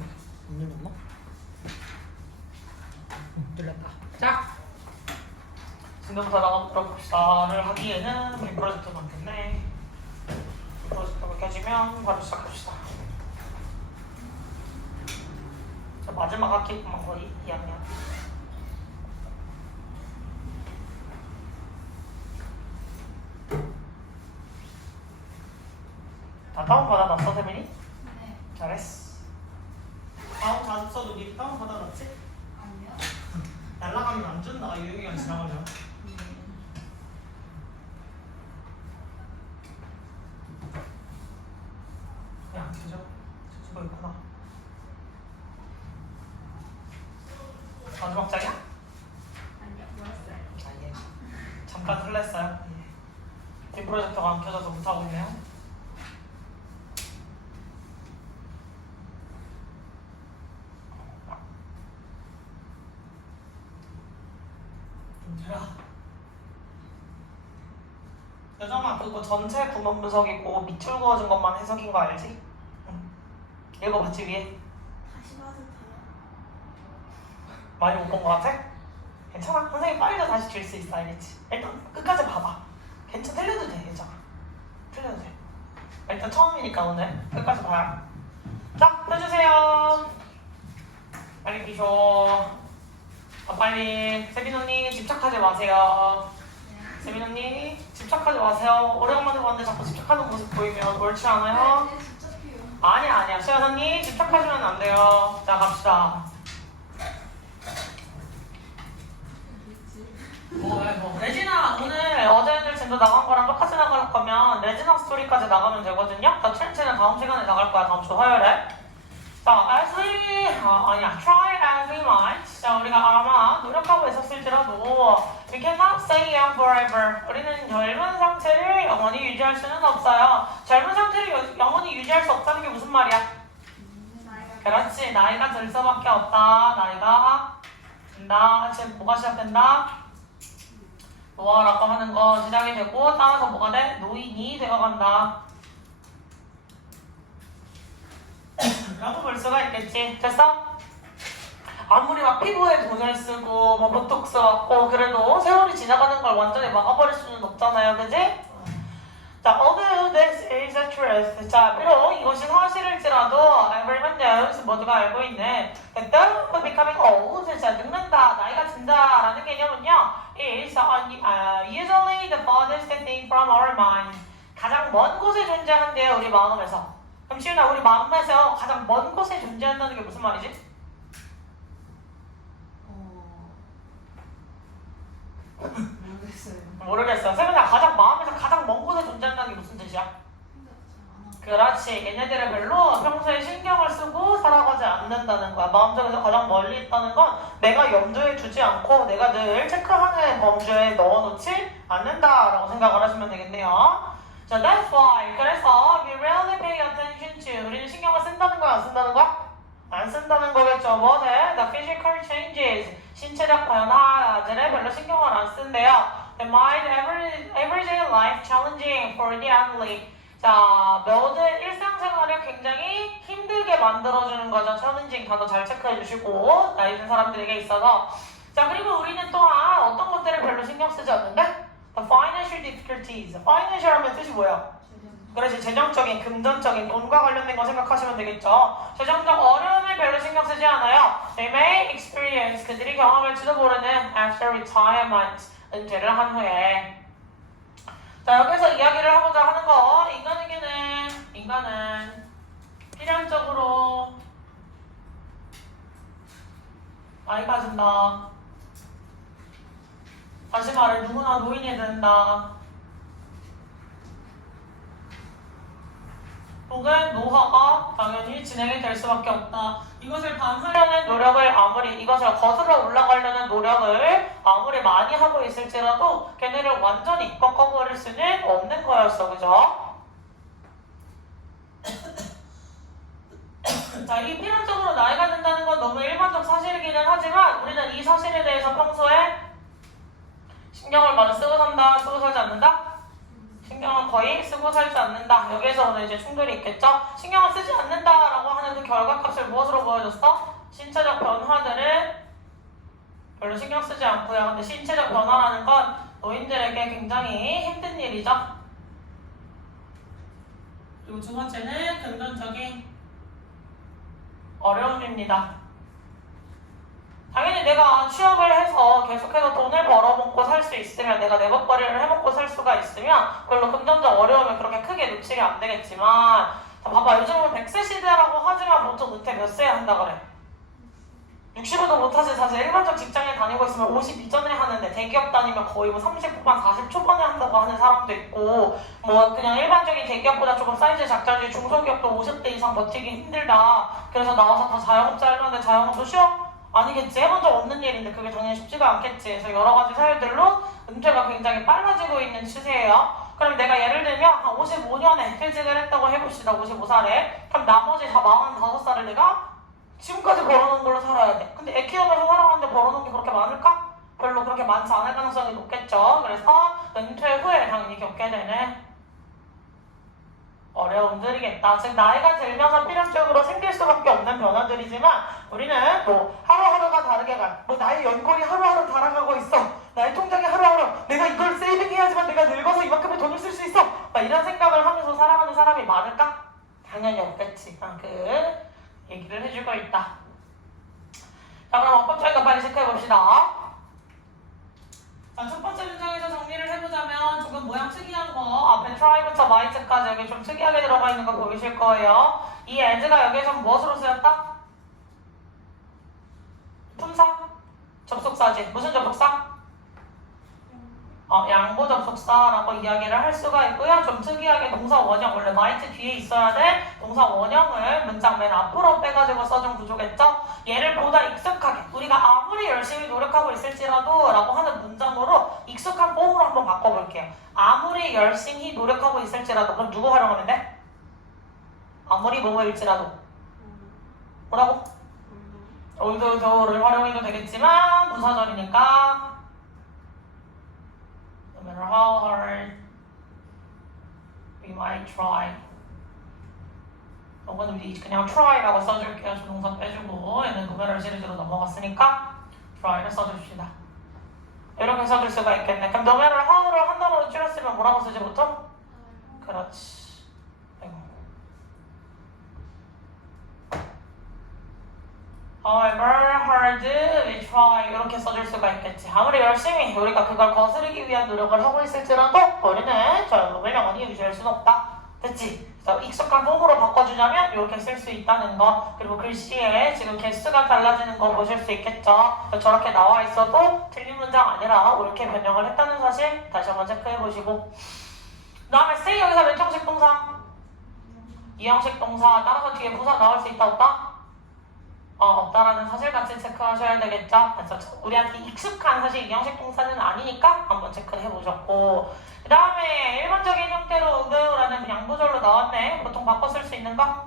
안 눌렀나? 눌렀다. 자, 지금부터 나가보도록 봅시다를 하기에는 빔 프로젝트가 많겠네. 빔 프로젝트가 켜지면 바로 시작합시다. 자, 마지막 학기만 거의 2학년. 다 다운받아놨어, 세민이? 네. 잘했어. 다운 자습서도 미리 다운받아놨지? 아니요. 날라가면 안 준다, 유효기간 지나가면. 야, 그죠? 저거 있구나. 마지막 장이야? 아니요. 몰랐어요. 아, 예. 잠깐 설렜어요. 예. 빔 프로젝터가 안 켜져서 못하고 있네요. 여정아, 그거 전체 구문 분석이고 밑줄 그어준 것만 해석인 거 알지? 응. 읽어봤지, 위에? 다시 봐도 돼요? 많이 못 본 거 같아? 괜찮아. 선생님 빨리도 다시 줄 수 있어, 알겠지? 일단 끝까지 봐봐. 괜찮아. 틀려도 돼, 괜찮아. 틀려도 돼. 일단 처음이니까 오늘 끝까지 봐요. 자, 펴주세요. 빨리 피셔. 빨리. 세빈 언니 집착하지 마세요. 네. 세빈 언니 집착하지 마세요. 오래간만에 봤는데 자꾸 집착하는 모습 보이면 옳지 않아요? 네, 집착해요. 아니야. 시연 언니 집착하시면 안 돼요. 자, 갑시다. 레지나 오늘 어제 애들 진도 나간 거랑 똑같이 나갈 거면 레지나 스토리까지 나가면 되거든요. 자, 챌린지는 다음 시간에 나갈 거야. 다음 주 화요일에. 자, try as we might. 자, 우리가 아마 노력하고 있었을지라도 we cannot stay young forever. 우리는 젊은 상태를 영원히 유지할 수는 없어요. 젊은 상태를 영원히 유지할 수 없다는 게 무슨 말이야? 그렇지. 나이가 들 수밖에 없다. 나이가 든다. 지금 뭐가 시작된다? 노화라고 하는 거 시작이 되고 따라서 뭐가 돼? 노인이 되어간다. 라고 볼 수가 있겠지. 됐어? 아무리 막 피부에 돈을 쓰고 뭐 보톡스 맞고 그래도 세월이 지나가는 걸 완전히 막아버릴 수는 없잖아요. 그지? 자, although this is the truth. 자, 비록 이것이 사실일지라도 everyone knows, 모두가 알고 있는 that those becoming old, 자, 늙는다, 나이가 든다라는 개념은요 is usually the farthest thing from our mind. 가장 먼 곳에 존재한대요, 우리 마음에서. 그럼 시윤아, 우리 마음에서 가장 먼 곳에 존재한다는 게 무슨 말이지? 모르겠어요. 모르겠어. 세민아, 가장 마음에서 가장 먼 곳에 존재한다는 게 무슨 뜻이야? 그렇지. 얘네들을 별로 평소에 신경을 쓰고 살아가지 않는다는 거야. 마음속에서 가장 멀리 있다는 건 내가 염두에 두지 않고 내가 늘 체크하는 범주에 넣어놓지 않는다라고 생각을 하시면 되겠네요. 자, that's why. 그래서 we rarely pay attention to. 우리는 신경을 쓴다는 거야, 안 쓴다는 거야? 안 쓴다는 거겠죠. 뭐네? The physical changes. 신체적 변화들에 별로 신경을 안 쓴대요. The mind everyday life challenging for the elderly. 자, 모든 일상생활을 굉장히 힘들게 만들어주는 거죠. challenging 단어 잘 체크해 주시고 나이 든 사람들에게 있어서. 자, 그리고 우리는 또한 어떤 것들을 별로 신경 쓰지 않는데? The financial difficulties. financial 하면 뜻이 뭐야? 그래서 재정적인, 금전적인, 돈과 관련된 거 생각하시면 되겠죠. 재정적 어려움을 별로 신경 쓰지 않아요. They may experience, 그들이 경험할지도 모르는 after retirement, 은퇴를 한 후에. 자, 여기서 이야기를 하고자 하는 거, 인간은 필연적으로 나이가 든다. 다시 말해, 누구나 노인이 된다. 혹은 노화가 당연히 진행이 될 수밖에 없다. 이것을 반하려는 노력을 이것을 거슬러 올라가려는 노력을 아무리 많이 하고 있을지라도 걔네를 완전히 꺾어버릴 수는 없는 거였어. 그죠? 자, 이 필연적으로 나이가 든다는 건 너무 일반적 사실이기는 하지만 우리는 이 사실에 대해서 평소에 신경을 많이 쓰고 산다, 쓰고 살지 않는다? 신경을 거의 쓰고 살지 않는다. 여기에서 오늘 이제 충돌이 있겠죠? 신경을 쓰지 않는다라고 하는 그 결과값을 무엇으로 보여줬어? 신체적 변화들을 별로 신경 쓰지 않고요. 근데 신체적 변화라는 건 노인들에게 굉장히 힘든 일이죠. 그리고 두 번째는 금전적인 어려움입니다. 당연히 내가 취업을 해서 계속해서 돈을 벌어먹고 살 수 있으면, 내가 내 밥벌이를 해먹고 살 수가 있으면 별로 금전적 어려움을 그렇게 크게 놓치게 안 되겠지만, 자, 봐봐, 요즘은 100세 시대라고 하지만 보통 은퇴 몇 세에 한다 그래? 60에도 못하지. 사실 일반적 직장에 다니고 있으면 50 이전에 하는데, 대기업 다니면 거의 뭐 30 후반 40 초반에 한다고 하는 사람도 있고, 뭐 그냥 일반적인 대기업보다 조금 사이즈 작잖지 중소기업도 50대 이상 버티기 힘들다, 그래서 나와서 다 자영업자 하려는데 자영업도 쉬워? 아니겠지. 해본 적 없는 일인데 그게 당연히 쉽지가 않겠지. 그래서 여러 가지 사유들로 은퇴가 굉장히 빨라지고 있는 추세예요. 그럼 내가 예를 들면 한 55년에 퇴직을 했다고 해봅시다. 55살에. 그럼 나머지 다 45살을 내가 지금까지 벌어놓은 걸로 살아야 돼. 근데 애 키우면서 살아가는데 벌어놓은 게 그렇게 많을까? 별로 그렇게 많지 않을 가능성이 높겠죠. 그래서 은퇴 후에 당연히 겪게 되는 어려움들이겠다. 즉 나이가 들면서 필연적으로 생길 수밖에 없는 변화들이지만, 우리는 뭐 하루하루가 다르게 뭐 나의 연골이 하루하루 달아가고 있어, 나의 통장이 하루하루 내가 이걸 세이빙해야지만 내가 늙어서 이만큼의 돈을 쓸 수 있어, 막 이런 생각을 하면서 살아가는 사람이 많을까? 당연히 없겠지. 그 얘기를 해주고 있다. 자, 그럼 어법차이가 빨리 체크해봅시다. 자, 첫 번째 문장에서 정리를 해보자면, 조금 모양 특이한 거, 앞에 try부터 might까지 여기 좀 특이하게 들어가 있는 거 보이실 거예요. 이 as가 여기에서 무엇으로 쓰였다? 품사? 접속사지. 무슨 접속사? 양보 접속사라고 이야기를 할 수가 있고요. 좀 특이하게 동사 원형, 원래 might 뒤에 있어야 돼 동사 원형을 문장 맨 앞으로 빼가지고 써준 구조겠죠? 얘를 보다 익숙하게, 우리가 아무리 열심히 노력하고 있을지라도 라고 하는 문장으로 익숙한 폼으로 한번 바꿔볼게요. 아무리 열심히 노력하고 있을지라도. 그럼 누구 활용하면 돼? 아무리 뭐뭐일지라도. 뭐라고? 올드도를 활용해도 되겠지만 부사절이니까 no matter how hard we might try. 이거는 우리 그냥 try라고 써줄게요. 조동사 빼주고, 얘는 노메럴 시리즈로 넘어갔으니까 try를 써줍시다. 이렇게 써줄 수가 있겠네. 그럼 no matter how를 한 단어로 줄였으면 뭐라고 쓰지 보통? 그렇지. 아이고. However hard we try, 이렇게 써줄 수가 있겠지. 아무리 열심히 우리가 그걸 거스르기 위한 노력을 하고 있을지라도 우리는 결국을 영원히 유지할 수는 없다. 됐지? 그래서 익숙한 폼으로 바꿔주자면 이렇게 쓸 수 있다는 거. 그리고 글씨에 지금 개수가 달라지는 거 보실 수 있겠죠. 저렇게 나와 있어도 틀린 문장 아니라 옳게 변형을 했다는 사실 다시 한번 체크해보시고, 그 다음에 say 여기서 몇 형식 동사? 2형식 동사. 따라서 뒤에 부사 나올 수 있다 없다? 없다라는 사실 같이 체크하셔야 되겠죠. 그래서 우리한테 익숙한 사실 2형식 동사는 아니니까 한번 체크를 해보셨고, 그 다음에 일반적인 형태로 do라는 양보절로 나왔네. 보통 바꿔 쓸 수 있는가?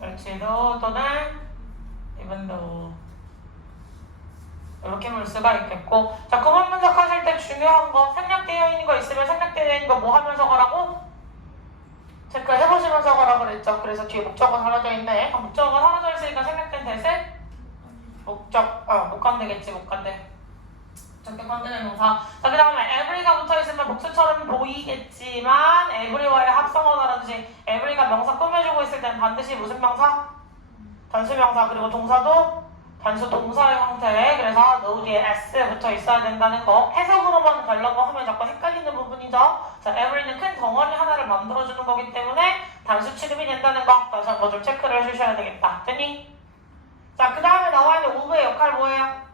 그렇지. do 또는 even though 이렇게 볼 수가 있겠고, 자, 구문 분석하실 때 중요한 거, 생략되어 있는 거 있으면 생략되어 있는 거 뭐 하면서 가라고? 체크해보시면서 가라 그랬죠. 그래서 뒤에 목적어 사라져 있네. 목적어가 사라져 있으니까 생략된 대신 목관 되겠지. 목관대. 적격관대는 동사. 자, 그 다음에 every가 붙어있으면 복수처럼 보이겠지만 every와의 합성어라든지 every가 명사 꾸며주고 있을 때는 반드시 무슨 명사? 단수명사. 그리고 동사도 단수 동사의 형태. 그래서 no 뒤에 s 붙어 있어야 된다는 거. 해석으로만 가려고 하면 자꾸 헷갈리는 부분이죠. 자, every는 큰 덩어리 하나를 만들어주는 거기 때문에 단수 취급이 된다는 거. 다시 한번 좀 체크를 해주셔야 되겠다. 됐니? 자, 그 다음에 나와 있는 오브의 역할 뭐예요?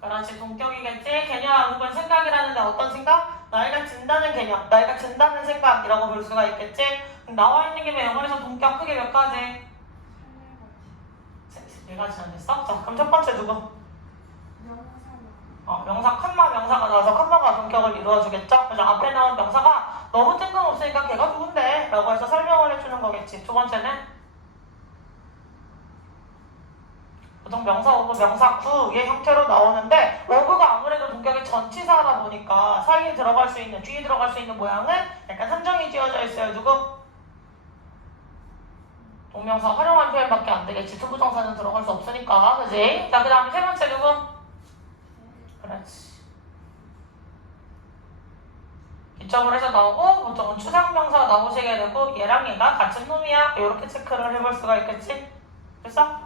그렇지. 동격이겠지. 개념 혹은 생각이라는데 어떤 생각? 나이가 든다는 개념, 나이가 든다는 생각이라고 볼 수가 있겠지. 나와 있는 김에 영어에서 동격 크게 몇 가지? 4가지 안 됐어? 자, 그럼 첫 번째 누구? 명사 칸마 명사가 나와서 칸마가 동격을 이루어주겠죠? 그래서 앞에 나온 명사가 너무 뜬금없으니까 걔가 누군데? 라고 해서 설명을 해주는 거겠지. 두 번째는 보통 명사 오브, 명사 구의 형태로 나오는데, 오브가 아무래도 동격의 전치사다 보니까 사이에 들어갈 수 있는, 뒤에 들어갈 수 있는 모양은 약간 함정이 지어져 있어요. 누구? 동명사 활용한 표현밖에 안 되겠지. 투부정사는 들어갈 수 없으니까. 그지? 자, 그 다음에 세 번째 누구? 그렇지. 기점을 해서 나오고 보통은 추상명사 나오시게 되고 얘랑 얘가 같은 놈이야. 이렇게 체크를 해볼 수가 있겠지? 됐어?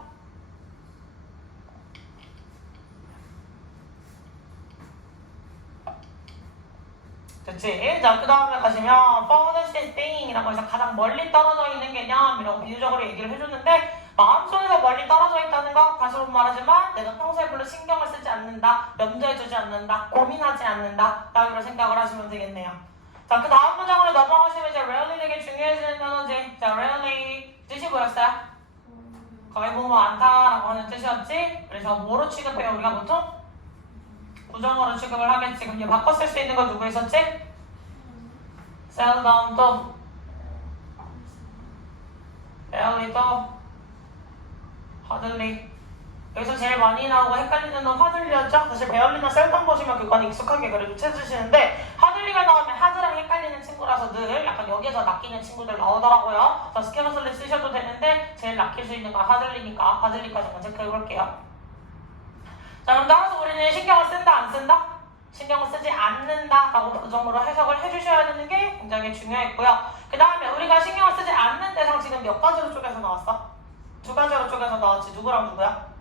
됐지? 자, 그 다음에 가시면 farthest thing이라고 해서 가장 멀리 떨어져 있는 개념이라고 비유적으로 얘기를 해줬는데 마음속에서 멀리 떨어져 있다는 거 다시 말하지만 내가 평소에 별로 신경을 쓰지 않는다, 염두에 두지 않는다, 고민하지 않는다 라고 생각을 하시면 되겠네요. 자, 그 다음 문장으로 넘어가시면 이제 rarely 되게 중요해지는 단어지. 자, rarely 뜻이 뭐였어요? 거의 보면 않다라고 하는 뜻이었지? 그래서 뭐로 취급해요? 우리가 보통? 부정어로 취급을 하겠지. 그럼 얘 바꿔 쓸 수 있는 건 누구 있었지? seldom 또 rarely 또 hardly. 여기서 제일 많이 나오고 헷갈리는 건 hardly였죠? 사실 베얼리나 셀덤 보시면 그건 익숙하게 그래도 찾으시는데 hardly가 나오면 하드랑 헷갈리는 친구라서 늘 약간 여기에서 낚이는 친구들 나오더라고요. 자, 스캐너슬리 쓰셔도 되는데 제일 낚일 수 있는 건 hardly니까 hardly까지만 체크해볼게요. 자, 그럼 따라서 우리는 신경을 쓴다 안 쓴다? 신경을 쓰지 않는다 라고 부정으로 해석을 해주셔야 되는 게 굉장히 중요했고요. 그 다음에 우리가 신경을 쓰지 않는 대상 지금 몇 가지로 쪼개서 나왔어? 두 가지로 쪼개서 나왔지. 누구랑 누구야?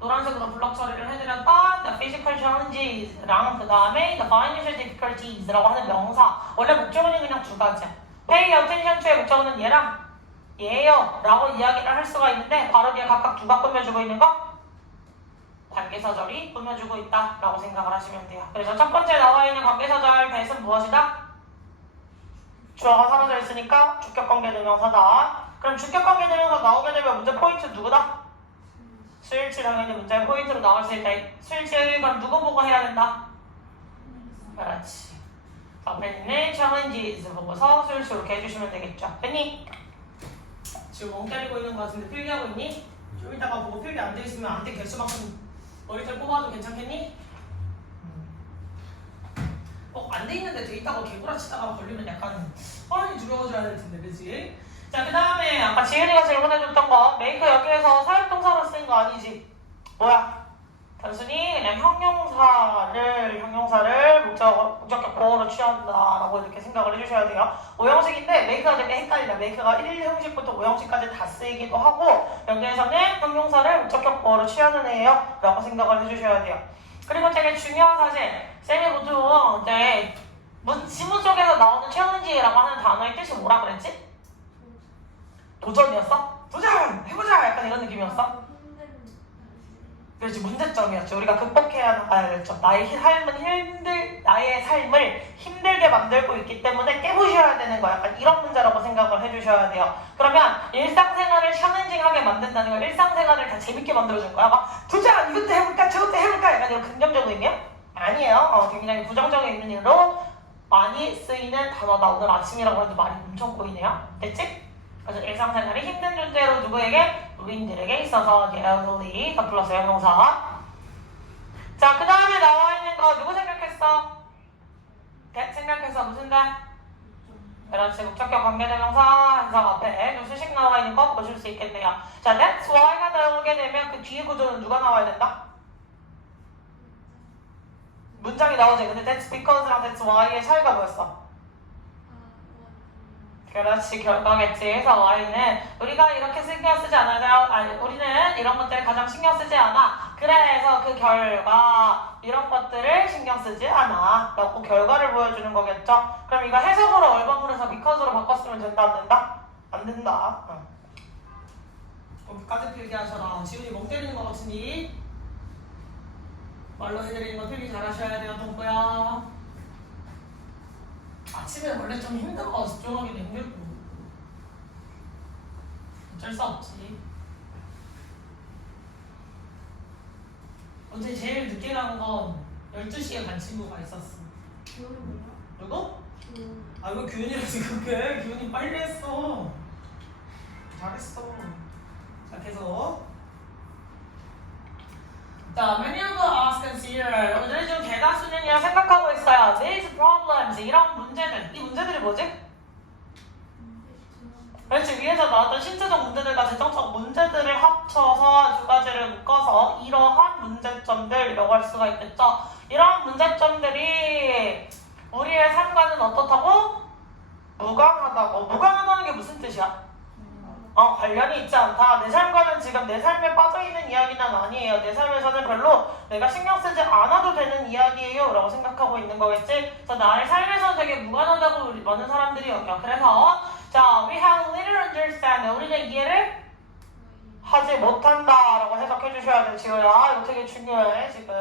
노란색으로 블럭 처리를 해드렸던 the physical challenges랑 그 다음에 the financial difficulties라고 하는 명사. 원래 목적어는 그냥 두 가지야. pay attention to의 목적어는 얘랑 얘예요 라고 이야기를 할 수가 있는데 바로 뒤에 각각 누가 꾸며주고 있는 거? 관계사절이 꾸며주고 있다 라고 생각을 하시면 돼요. 그래서 첫 번째 나와 있는 관계사절 대신 무엇이다? 주어가 사라져 있으니까 주격관계대명사다. 그럼 주격관계대명사 나오게 되면 문제 포인트 누구다? 수일치 당연히 문제 포인트로 나올 수 있다. 수일치 그럼 누구 보고 해야 된다? 그렇지. 앞에 있는 challenges 보고서 수일치 이렇게 해주시면 되겠죠. 됐니? 지금 멍 때리고 있는 거 같은데 필기하고 있니? 좀 이따가 보고 필기 안 돼 있으면 안 돼 개수만큼 머리털 뽑아도 괜찮겠니? 안 돼 있는데 돼 있다고 개구라치다가 걸리면 약간 뻔히 두려워져야 될 텐데, 그치? 자, 그 다음에 아까 지은이가 질문해줬던 거 메이크 여기에서 사역동사로 쓰인 거 아니지? 뭐야? 단순히 그냥 형용사를 목적격 보호로 취한다라고 이렇게 생각을 해주셔야 돼요. 5형식인데 메이크가 되게 헷갈려. 메이크가 1형식부터 5형식까지 다 쓰이기도 하고 여기에서는 형용사를 목적격 보호로 취하는 애예요 라고 생각을 해주셔야 돼요. 그리고 되게 중요한 사실, 쌤이 보통 이제 지문 속에서 나오는 challenge라고 하는 단어의 뜻이 뭐라 그랬지? 도전이었어? 도전! 해보자! 약간 이런 느낌이었어? 그렇지, 문제점이었죠. 우리가 극복해야 할 점. 나의 삶을 힘들게 만들고 있기 때문에 깨부셔야 되는 거. 약간 이런 문제라고 생각을 해주셔야 돼요. 그러면 일상생활을 챌린징하게 만든다는 건 일상생활을 다 재밌게 만들어준 거야. 막 도전! 이것도 해볼까? 저것도 해볼까? 약간 이런 긍정적인 의미야? 아니에요. 굉장히 부정적인 의미로 많이 쓰이는 단어다. 오늘 아침이라고 해도 말이 엄청 꼬이네요. 됐지? 그래서 일상생활이 힘든 존재로 누구에게? 노인들에게 있어서 elderly, 더 플러스 형용사. 자, 그 다음에 나와 있는 거 누구 생각했어? 생각해서 무슨 데? 그렇지, 목적격 관계대명사 해석 앞에 수식 나와 있는 거 보실 수 있겠네요. 자, that's why가 나오게 되면 그 뒤에 구조는 누가 나와야 된다? 문장이 나오지. 근데 that's because랑 that's why의 차이가 뭐였어? 그렇지, 결과겠지. 그래서 Y는 우리가 이렇게 신경 쓰지 않아요. 아니, 우리는 이런 것들을 가장 신경 쓰지 않아. 그래서 그 결과 이런 것들을 신경 쓰지 않아 라고 결과를 보여주는 거겠죠. 그럼 이거 해석으로 얼반으로 해서 because로 바꿨으면 된다 안 된다? 안 된다. 여기까지 필기하셔라. 지훈이 멍 때리는 거 같으니 말로 해드리는 거 필기 잘 하셔야 돼요, 동구야. 아침에 원래 좀 힘들어. 집중하기도 힘들고 어쩔 수 없지. 어제 제일 늦게 간 건 12시에 간 친구가 있었어. 누구? 아, 이거 규현이랑 생각해. 규현이 빨리 했어. 잘했어. 자, 계속. 자, many of us consider, 여러분들이 좀 대다수는요 생각하고 있어요. These problems, 이런 문제들. 이 문제들이 뭐지? 그렇지. 위에서 나왔던 신체적 문제들과 재정적 문제들을 합쳐서 두 가지를 묶어서 이러한 문제점들이라고 할 수가 있겠죠. 이러한 문제점들이 우리의 삶과는 어떻다고? 무관하다고. 무관하다는 게 무슨 뜻이야? 관련이 있지 않다. 내 삶과는 지금 내 삶에 빠져있는 이야기는 아니에요. 내 삶에서는 별로 내가 신경 쓰지 않아도 되는 이야기예요 라고 생각하고 있는 거겠지. 그래서 나의 삶에서는 되게 무관하다고 우리 많은 사람들이 여겨. 그래서 자, we have little understand. 우리는 이해를 하지 못한다 라고 해석해 주셔야 돼. 지호야, 이거 되게 중요해 지금.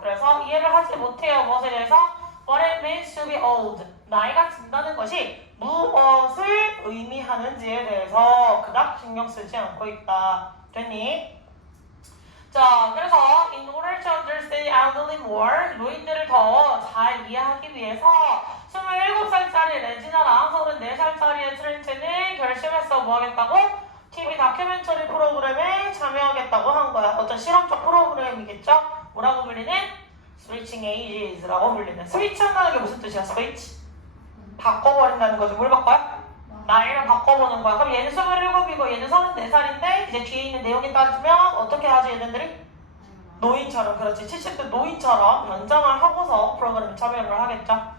그래서 이해를 하지 못해요. 무엇에 대해서? What it means to be old. 나이가 든다는 것이 무엇을 의미하는지에 대해서 그닥 신경 쓰지 않고 있다. 됐니? 자, 그래서 in order to understand elderly more, 노인들을 더 잘 이해하기 위해서 27살짜리 레지나랑 34살짜리의 트렌트는 결심했어. 뭐 하겠다고? TV 다큐멘터리 프로그램에 참여하겠다고 한 거야. 어떤 실험적 프로그램이겠죠? 뭐라고 불리는? Switching Ages라고 불리는. 스위치 한다는 게 무슨 뜻이야? 스위치? 바꿔버린다는 거지. 뭘 바꿔요? 나이를 바꿔보는 거야. 그럼 얘는 27이고 얘는 34살인데 이제 뒤에 있는 내용에 따지면 어떻게 하지 얘네들이? 노인처럼. 그렇지. 70대 노인처럼 변장을 하고서 프로그램에 참여를 하겠죠.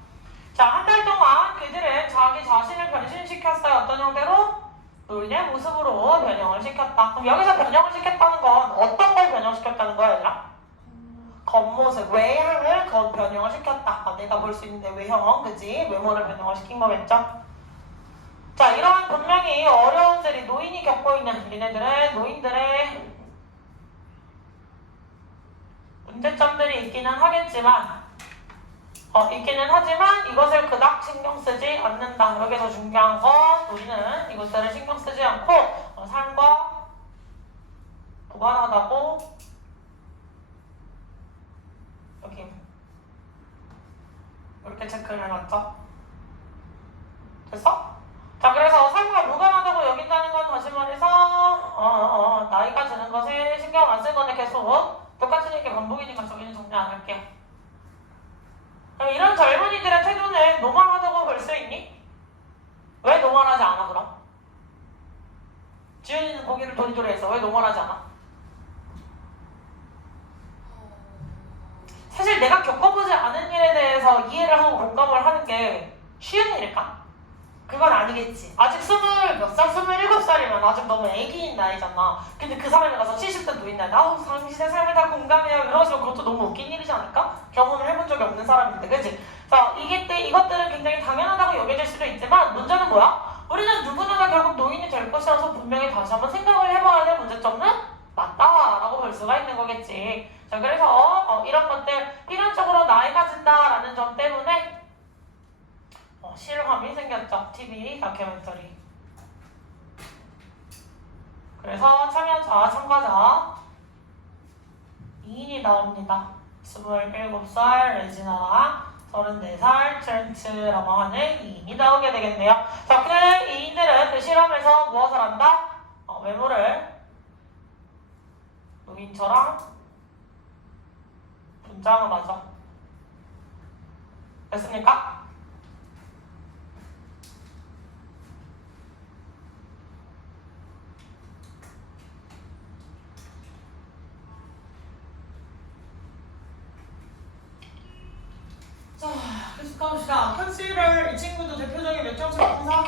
자, 한 달 동안 그들은 자기 자신을 변신시켰어요. 어떤 형태로? 노인의 모습으로 변형을 시켰다. 그럼 여기서 변형을 시켰다는 건 어떤 걸 변형시켰다는 거야, 얘들아? 겉모습, 외향을 변형을 시켰다. 내가 볼 수 있는 내 외형, 그치? 외모를 변형을 시킨 거겠죠? 자, 이러한 분명히 어려움들이 노인이 겪고 있는 얘네들은 노인들의 문제점들이 있기는 하겠지만 있기는 하지만 이것을 그닥 신경 쓰지 않는다. 여기서 중요한 건 우리는 이것들을 신경 쓰지 않고 삶과 무관하다고 여기 이렇게 체크를 해놨죠. 됐어? 자, 그래서 삶과 무관하다고 여긴다는 건 다시 말해서 나이가 드는 것에 신경 안 쓸 거네. 계속 똑같은 얘기 반복이니까 저기는 정리 안 할게요. 이런 젊은이들의 태도는 노멀하다고 볼 수 있니? 왜 노멀하지 않아 그럼? 지훈이는 고개를 도리도리 해서 왜 노멀하지 않아? 사실 내가 겪어보지 않은 일에 대해서 이해를 하고 공감을 하는 게 쉬운 일일까? 그건 아니겠지. 아직 27살이면 아직 너무 애기인 나이잖아. 근데 그 사람이 가서 70대 노인 나이, 당신의 삶에 다 공감해요. 이러시면 그것도 너무 웃긴 일이지 않을까? 경험을 해본 적이 없는 사람인데, 그치? 자, 이것들은 굉장히 당연하다고 여겨질 수도 있지만, 문제는 뭐야? 우리는 누구나 결국 노인이 될 것이라서 분명히 다시 한번 생각을 해봐야 될 문제점은 맞다라고 볼 수가 있는 거겠지. 자, 그래서 이런 것들, 필연적으로 나이가 든다라는 점 때문에 실감이 생겼죠. TV 다큐멘터리. 그래서 참가자 2인이 나옵니다. 27살 레지나랑 34살 트렌트라고 하는 2인이 나오게 되겠네요. 자, 그 2인들은 그 실험에서 무엇을 한다? 외모를 노인처럼 분장을 하죠. 됐습니까? 자, 계속 가봅시다. 컨시더 이 친구도 대표적인 몇 형식 동사?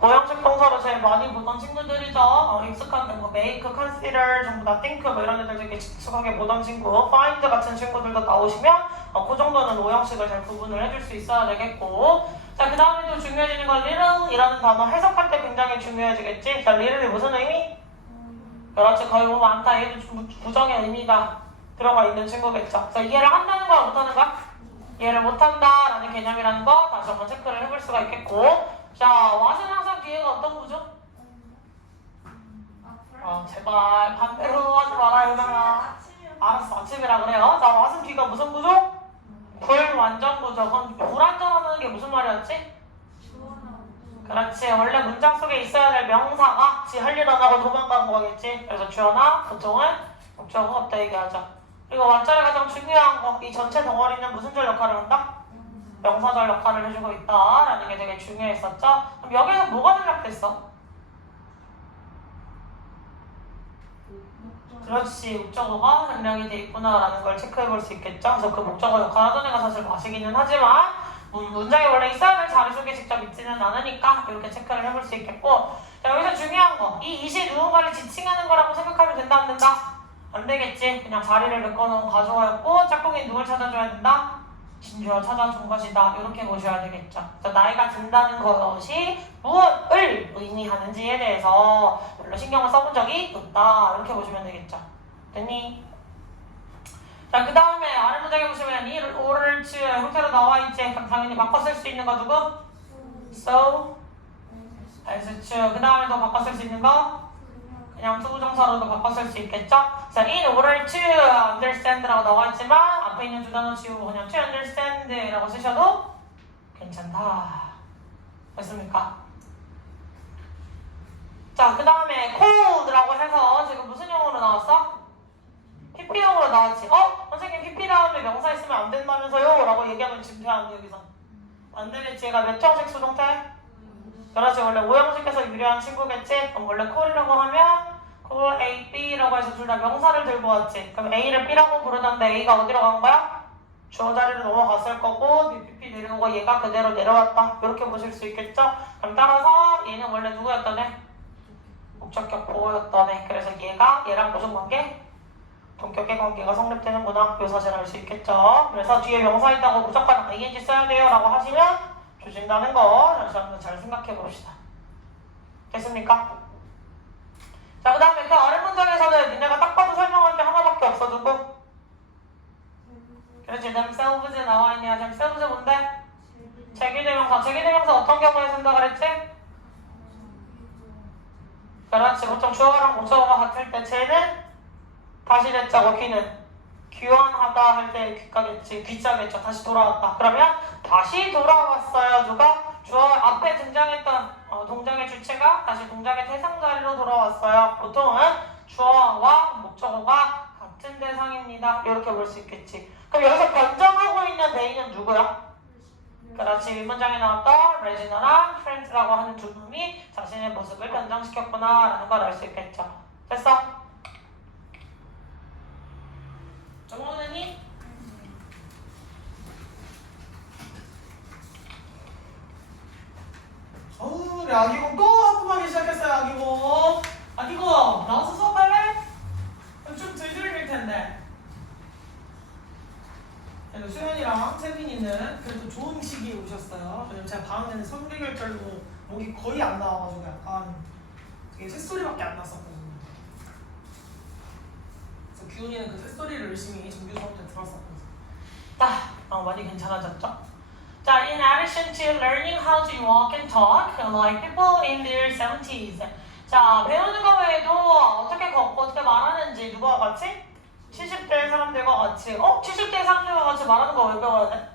고형식 동사로 제일 많이 보던 친구들이죠. 익숙한 뭐 make, consider, 전부 다 think 뭐 이런 애들 되게 익숙하게 보던 친구. find 같은 친구들도 나오시면 그 정도는 오형식을 잘 구분을 해줄 수 있어야 되겠고. 자, 그 다음에 또 중요해지는 건 little이라는 단어 해석할 때 굉장히 중요해지겠지. 자, little이 무슨 의미? 그렇지, 거의 뭐 많다. 얘도 부정의 의미가 들어가 있는 친구겠죠. 자, 이해를 한다는 거야, 못하는 거야? 이해를 못한다라는 개념이라는 거 다시 한번 체크를 해볼 수가 있겠고. 자, what은 항상 뒤에가 어떤 구조? 제발 반대로 하지 말아요, 유나야. 알았어, 아침이라 그래요. 자, what은 뒤가 무슨 구조? 불완전 구조. 그럼 불완전하다는 게 무슨 말이었지? 그렇지, 원래 문장 속에 있어야 될 명사가 지 할 일 안 하고 도망간 거겠지. 그래서 주어나 보통은 목적어가 없다 얘기하죠. 그리고 완전히 가장 중요한 거, 이 전체 덩어리는 무슨 절 역할을 한다? 명사절 역할을 해주고 있다라는 게 되게 중요했었죠. 그럼 여기서 뭐가 생략됐어? 그렇지, 목적어가 생략이 돼 있구나라는 걸 체크해 볼 수 있겠죠. 그래서 그 목적어 역할하던 애가 사실 마시기는 하지만 문장에 원래 있어야 될 자리 속에 직접 있지는 않으니까 이렇게 체크를 해볼 수 있겠고, 자, 여기서 중요한 거, 이 이시 누군가를 지칭하는 거라고 생각하면 된다 안 된다? 안 되겠지. 그냥 자리를 메꿔놓은 가져왔고 짝꿍이 누굴 찾아줘야 된다? 진주어 찾아준 것이다. 이렇게 보셔야 되겠죠. 그래서 나이가 든다는 것이 무엇을 의미하는지에 대해서 별로 신경을 써본 적이 없다. 이렇게 보시면 되겠죠. 됐니? 자, 그 다음에 아래 문장에 보시면 이 order to 형태로 나와 있지. 그럼 당연히 바꿔 쓸 수 있는 거 누구? So, as to. 그 다음에 또 바꿔 쓸 수 있는 거? 그냥 투부정사로도 바꿔 쓸 수 있겠죠? 자, in order to understand라고 나와 있지만 앞에 있는 두 단어 지우고 그냥 to understand라고 쓰셔도 괜찮다. 됐습니까? 자, 그 다음에 cold라고 해서 지금 무슨 용어로 나왔어? PP용으로 나왔지. 선생님 PP 다음에 명사 있으면 안 된다면서요? 라고 얘기하면 지금 돼안 돼, 여기서? 안 되겠지. 얘가 몇 형식 수동태? 그렇지. 원래 5형식에서 유리한 친구겠지? 그럼 원래 call이라고 하면 call A, B라고 해서 둘 다 명사를 들고 왔지. 그럼 A를 B라고 부르던데 A가 어디로 간 거야? 주어 자리로 넘어갔을 거고 PP 내려오고 얘가 그대로 내려왔다. 이렇게 보실 수 있겠죠? 그럼 따라서 얘는 원래 누구였던 애? 목적격 보호였던 애. 그래서 얘가 얘랑 무슨 관계? 동격의 관계가 성립되는구나. 이 사실 알 수 있겠죠? 그래서 뒤에 명사 있다고 무조건 ing 써야 돼요 라고 하시면 조진다는 거 다시 한번 잘 생각해 봅시다. 됐습니까? 자, 그 다음에 그 아래 문장에서는 니네가 딱 봐도 설명할 게 하나밖에 없어. 누구? 그렇지. themselves 나와 있냐? themselves 뭔데? 제기대명사. 제기대명사 어떤 경우에 쓴다 그랬지? 그렇지. 보통 주어랑 목적어가 같을 때 쟤는 다시 됐자고 귀는 귀환하다 할 때 귀가겠지. 귀자겠죠. 다시 돌아왔다. 그러면 다시 돌아왔어요. 누가? 주어 앞에 등장했던 동작의 주체가 다시 동작의 대상 자리로 돌아왔어요. 보통은 주어와 목적어가 같은 대상입니다. 이렇게 볼 수 있겠지. 그럼 여기서 변장하고 있는 대인은 누구야? 그렇지. 윗문장에 나왔던 레지나랑 프렌즈라고 하는 두 놈이 자신의 모습을 변장시켰구나 라는 걸 알 수 있겠죠. 됐어? 정모는이? 우리 아기공 또 하품하기 시작했어요. 아기공 나와서 수업할래? 좀 들들 텐데. 수현이랑 세빈이는 그래도 좋은 시기에 오셨어요. 왜냐면 제가 방학 내내 성대결절로 목이 거의 안 나와가지고 약간 되게 새소리밖에 안 났었거든요. 그래서 규훈이는 그 새소리를 열심히 정규 수업 때 들었었거든요. 많이 괜찮아졌죠? 자, in addition to learning how to walk and talk like people in their 70s. 자, 배우는 거 외에도 어떻게 걷고 어떻게 말하는지 누구와 같이? 70대 사람들과 같이. 70대 사람들과 같이 말하는 거 왜 배워야 돼?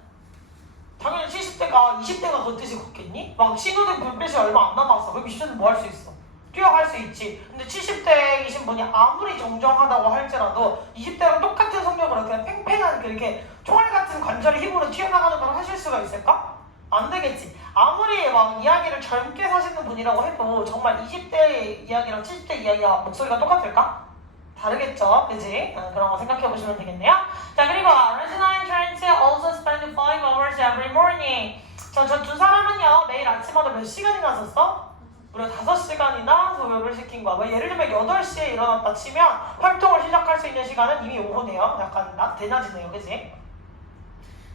당연히 70대가 20대가 걷듯이 걷겠니? 막 신호등 불빛이 얼마 안 남았어. 그럼 20대는 뭐 할 수 있어? 뛰어갈 수 있지. 근데 70대이신 분이 아무리 정정하다고 할지라도 20대랑 똑같은 성격으로 그냥 팽팽한 이렇게 총알 같은 관절의 힘으로 튀어나가는 걸 하실 수가 있을까? 안 되겠지. 아무리 막 이야기를 젊게 사시는 분이라고 해도 정말 20대 이야기랑 70대 이야기가 목소리가 똑같을까? 다르겠죠, 그지? 그런 거 생각해 보시면 되겠네요. 자, 그리고 Regina and Trent also spend 5 hours every morning. 저 두 사람은요 매일 아침마다 몇 시간이나 썼어? 무려 5시간이나 소요를 시킨 거야. 뭐 예를 들면 8시에 일어났다 치면 활동을 시작할 수 있는 시간은 이미 오후네요. 약간 대낮이네요, 그지?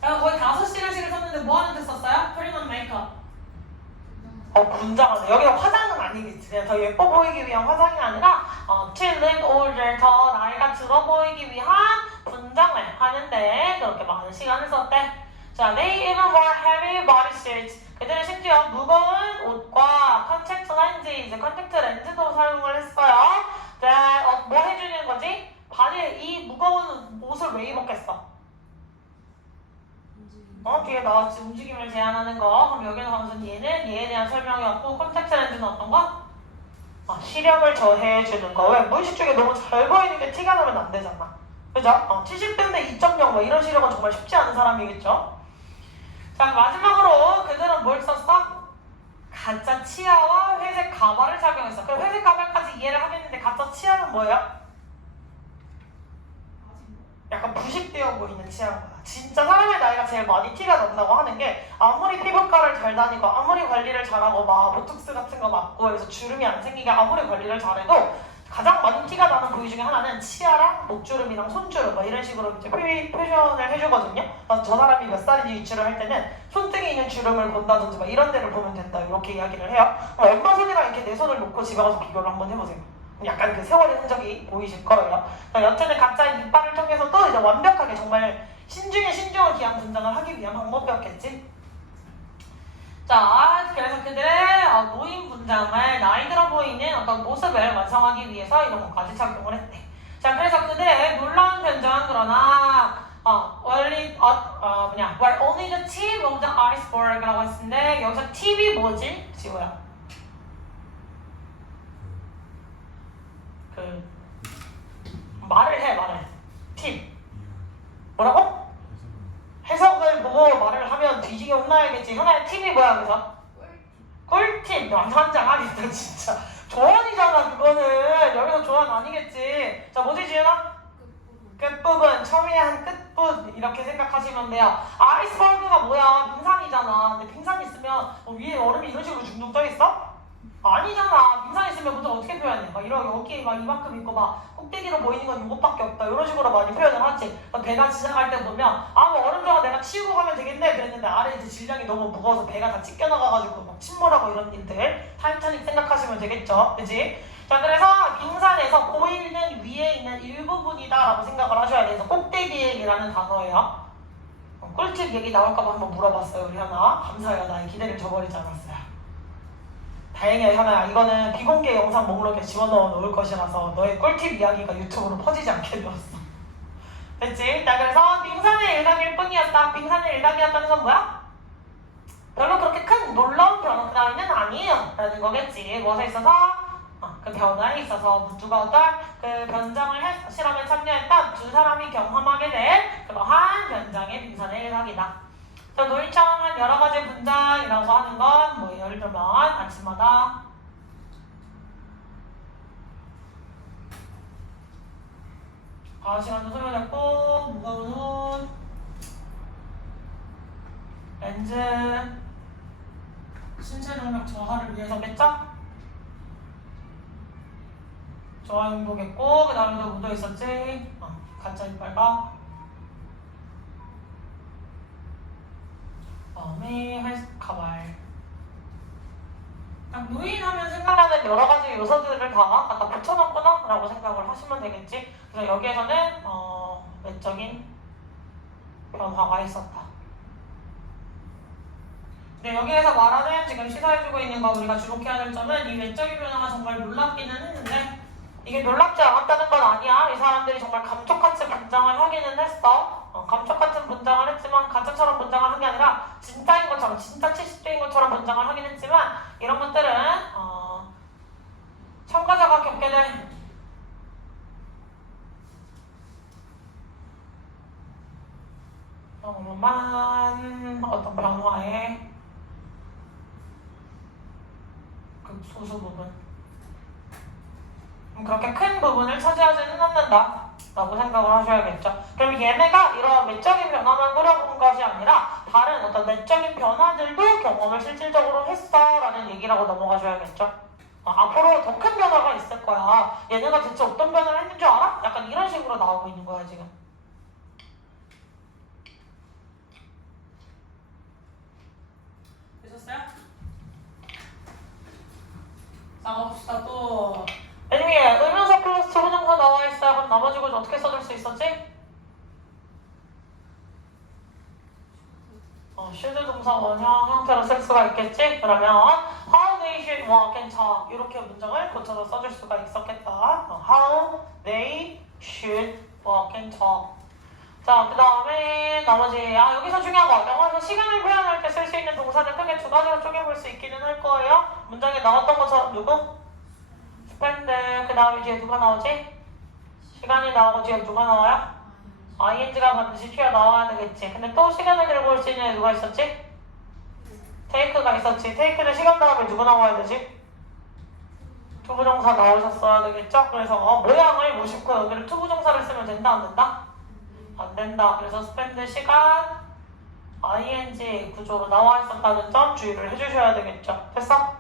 거의 5시간씩을 썼는데 뭐 하는 데 썼어요? Putting on makeup. 분장하네. 여기가 화장은 아니겠지. 그냥 더 예뻐 보이기 위한 화장이 아니라 to look older, 더 나이가 들어 보이기 위한 분장을 하는데 그렇게 많은 시간을 썼대. 자, they even wore heavy bodysuits. 그들은 심지어 무거운 옷과 contact lenses, 컨택트 렌즈도 사용을 했어요. 뭐 해주는 거지? 바지에 이 무거운 옷을 왜 입었겠어? 뒤에 나왔지. 움직임을 제한하는 거. 그럼 여기는 방금 얘는 얘에 대한 설명이었고, 컨택트 렌즈는 어떤 거? 시력을 저해주는 거. 왜? 무의식 중에 너무 잘 보이는 게 티가 나면 안 되잖아. 그죠? 70대인데 2.0 뭐 이런 시력은 정말 쉽지 않은 사람이겠죠? 자, 마지막으로 그들은 뭘 썼어? 가짜 치아와 회색 가발을 착용했어. 그럼 회색 가발까지 이해를 하겠는데 가짜 치아는 뭐예요? 약간 부식되어 보이는 치아가. 진짜 사람의 나이가 제일 많이 티가 난다고 하는 게 아무리 피부과를 잘 다니고 아무리 관리를 잘하고 막 보톡스 같은 거 맞고 해서 주름이 안 생기게 아무리 관리를 잘해도 가장 많이 티가 나는 부위 중에 하나는 치아랑 목주름이랑 손주름 막 이런 식으로 이제 표현을 해주거든요. 그래서 저 사람이 몇 살인지 유추를 할 때는 손등에 있는 주름을 본다든지 막 이런 데를 보면 된다 이렇게 이야기를 해요. 엄마 손이랑 이렇게 내 손을 놓고 집에 가서 비교를 한번 해보세요. 약간 그 세월의 흔적이 보이실 거예요. 여튼은 각자의 이빨을 통해서도 이제 완벽하게 정말 신중에 신중을 기한 분장을 하기 위한 방법이었겠지. 자, 그래서 그들의 노인 분장을 나이 들어 보이는 어떤 모습을 완성하기 위해서 이런 것까지 착용을 했대. 자, 그래서 그들의 놀라운 변장은 그러나 were only the tip of the iceberg라고 했는데 여기서 팁이 뭐지? 지호야. 말을 해. 팁. 뭐라고? 해석을 보고 말을 하면 뒤지게 혼나야겠지. 하나의 팁이 뭐야 그래서? 꿀팁. 완전장하겠다 진짜. 조언이잖아 그거는. 여기서 조언 아니겠지. 자 뭐지 지은아? 끝부분. 첨예한 끝부 이렇게 생각하시면 돼요. 아이스버그가 뭐야? 빙산이잖아. 근데 빙산 있으면 위에 얼음이 이런 식으로 둥둥 떠있어? 아니잖아. 빙산 있으면 보통 어떻게 표현해? 막 이런 여기 막 이만큼 있고 막 꼭대기로 보이는 건 이것밖에 없다. 이런 식으로 많이 표현을 하지. 배가 지나갈 때 보면 뭐 얼음 조각 내가 치우고 가면 되겠네 그랬는데 아래 이제 질량이 너무 무거워서 배가 다 찢겨 나가가지고 막 침몰하고 이런 일들 타이타닉 생각하시면 되겠죠. 그치? 자 그래서 빙산에서 보이는 위에 있는 일부분이다 라고 생각을 하셔야 돼서 꼭대기라는 단어예요. 꿀팁 얘기 나올까봐 한번 물어봤어요 우리 현아. 감사해요. 나의 기대를 저버리지 않았어요. 다행이야 현아야. 이거는 비공개 영상 목록에 집어넣어 놓을 것이라서 너의 꿀팁 이야기가 유튜브로 퍼지지 않게 되었어. 됐지? 자 그래서 빙산의 일각일 뿐이었다. 빙산의 일각이었다는 건 뭐야? 별로 그렇게 큰 놀라운 변화는 아니에요 라는 거겠지. 무엇에 있어서? 그 변화에 있어서 누가 어떤 그 변장을 실험에 참여했던 두 사람이 경험하게 될 그러한 변장의 빙산의 일각이다. 노인처럼 한 여러 가지 분장이라고 하는 건 뭐 예를 들면 아침마다 시간도 소요됐고 무거운 옷 렌즈 신체 능력 저하를 위해서겠죠? 저하 행복했고 그 다음에도 묻어 있었지? 가짜 이빨과 가발. 노인하면 생각나는 여러 가지 요소들을 다 갖다 붙여놨구나 라고 생각을 하시면 되겠지. 그래서 여기에서는 외적인 변화가 있었다. 근데 여기에서 말하는 지금 시사해주고 있는 거 우리가 주목해야 될 점은 이 외적인 변화가 정말 놀랍기는 했는데 이게 놀랍지 않았다는 건 아니야. 이 사람들이 정말 감쪽같이 분장을 하기는 했어. 감쪽같은 분장을 했지만 가짜처럼 분장을 한 게 아니라 진짜인 것처럼 진짜 70대인 것처럼 분장을 하긴 했지만 이런 것들은 참가자가 겪게 된 어떤 변화의 극소수 부분 그렇게 큰 부분을 차지하지는 않는다 라고 생각을 하셔야겠죠. 그럼 얘네가 이런 외적인 변화만 꾸려본 것이 아니라 다른 어떤 내적인 변화들도 경험을 실질적으로 했어 라는 얘기라고 넘어가셔야겠죠. 앞으로 더 큰 변화가 있을 거야. 얘네가 대체 어떤 변화를 했는 줄 알아? 약간 이런 식으로 나오고 있는 거야 지금. 되셨어요? 자 봅시다 또. 애니메 의명사 플러스 투부정사 나와 있어요. 그럼 나머지 걸 어떻게 써줄 수 있었지? should 동사 원형 형태로 쓸 수가 있겠지? 그러면 how they should walk and talk 이렇게 문장을 고쳐서 써줄 수가 있었겠다. how they should walk and talk. 자, 그 다음에 나머지 여기서 중요한 거 영어에서 시간을 표현할 때 쓸 수 있는 동사는 크게 두 가지로 쪼개볼 수 있기는 할 거예요. 문장에 나왔던 것처럼 누구? spend. 그 다음에 뒤에 누가 나오지? 시간이 나오고 뒤에 누가 나와요? ing가 반드시 튀어나와야 되겠지. 근데 또 시간을 들고 올 수 있는 애 누가 있었지? take가 있었지. take는 시간 다음에 누구 나와야 되지? 투부정사 나오셨어야 되겠죠? 그래서 모양을 모시고 여기를 투부정사를 쓰면 된다 안 된다? 안 된다. 그래서 spend 시간 ing 구조로 나와 있었다는 점 주의를 해주셔야 되겠죠. 됐어?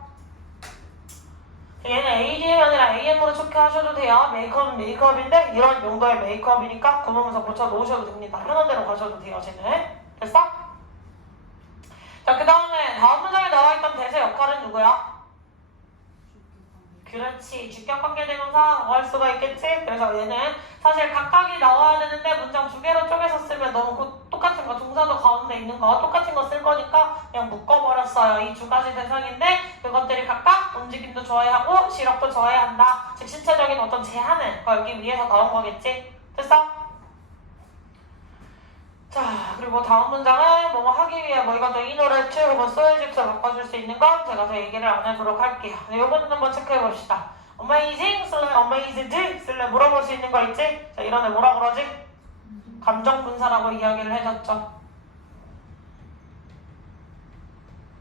얘는 ADM이 아니라 AM으로 촉해하셔도 돼요. 메이크업은 메이크업인데 이런 용도의 메이크업이니까 구문문서 고쳐 놓으셔도 됩니다. 편한대로 가셔도 돼요. 쟤는. 됐어? 자, 그 다음에 다음 문장에 나와 있던 대세 역할은 누구야? 그렇지. 주격관계대명사라고 할 수가 있겠지? 그래서 얘는 사실 각각이 나와야 되는데 문장 두 개로 쪼개서 쓰면 너무 똑같은 거, 동사도 가운데 있는 거 똑같은 거 쓸 거니까 그냥 묶어버렸어요. 이 두 가지 대상인데 그것들이 각각 움직임도 좋아야 하고 시력도 좋아야 한다. 즉 신체적인 어떤 제한을 걸기 위해서 나온 거겠지? 됐어? 자, 그리고 다음 문장은 뭐뭐 하기 위해 뭐 이것도 이노를 채우고 소유집서 바꿔줄 수 있는 건 제가 더 얘기를 안 하도록 할게요. 네, 요거는 한번 체크해 봅시다. amazing 쓸래 amazed 쓸래 물어볼 수 있는 거 있지? 자, 이런 애 뭐라 그러지? 감정 분사라고 이야기를 해줬죠.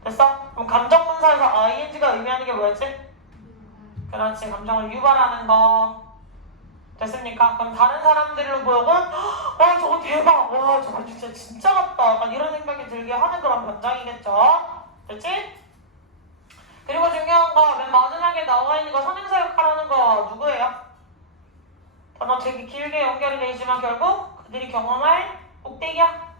됐어? 그럼 감정 분사에서 ing가 의미하는 게 뭐였지? 그렇지, 감정을 유발하는 거. 됐습니까? 그럼 다른 사람들로 보고 와 저거 대박, 와 저거 진짜 같다, 약간 이런 생각이 들게 하는 그런 문장이겠죠. 됐지? 그리고 중요한 거 맨 마지막에 나와 있는 거 선행사 역할하는 거 누구예요? 단어 되게 길게 연결이 돼 있지만 결국 그들이 경험할 꼭대기야?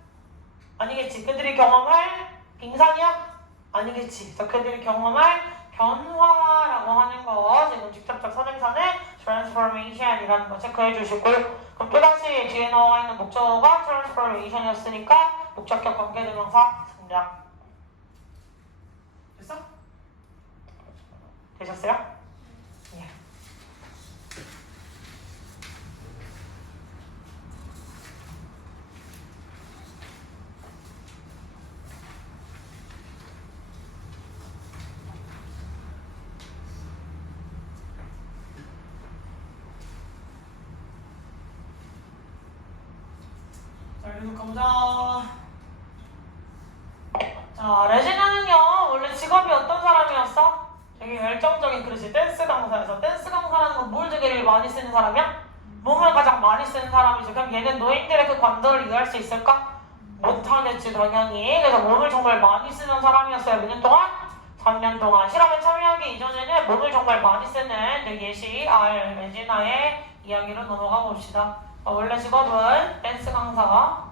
아니겠지. 그들이 경험할 빙산이야? 아니겠지. 그래서 그들이 경험할 변화라고 하는 거 지금 직접적 선행사는 transformation이라는 거 체크해 주시고요. 그럼 또다시 뒤에 나와 있는 목적어가 transformation이었으니까 목적격 관계대명사 생략. 됐어? 되셨어요? 예. 자, 계속 가보자. 자, 레지나는요, 원래 직업이 어떤 사람이었어? 되게 열정적인, 그릇이 댄스 강사에서. 댄스 강사라는 건 뭘 되게 많이 쓰는 사람이야? 몸을 가장 많이 쓰는 사람이지. 그럼 얘는 노인들의 그 관절을 이해할 수 있을까? 못하겠지, 당연히. 그래서 몸을 정말 많이 쓰는 사람이었어요. 몇 년 동안? 3년 동안. 실험에 참여하기 이전에는 몸을 정말 많이 쓰는 예시 레지나의 이야기로 넘어가 봅시다. 원래 직업은 댄스 강사.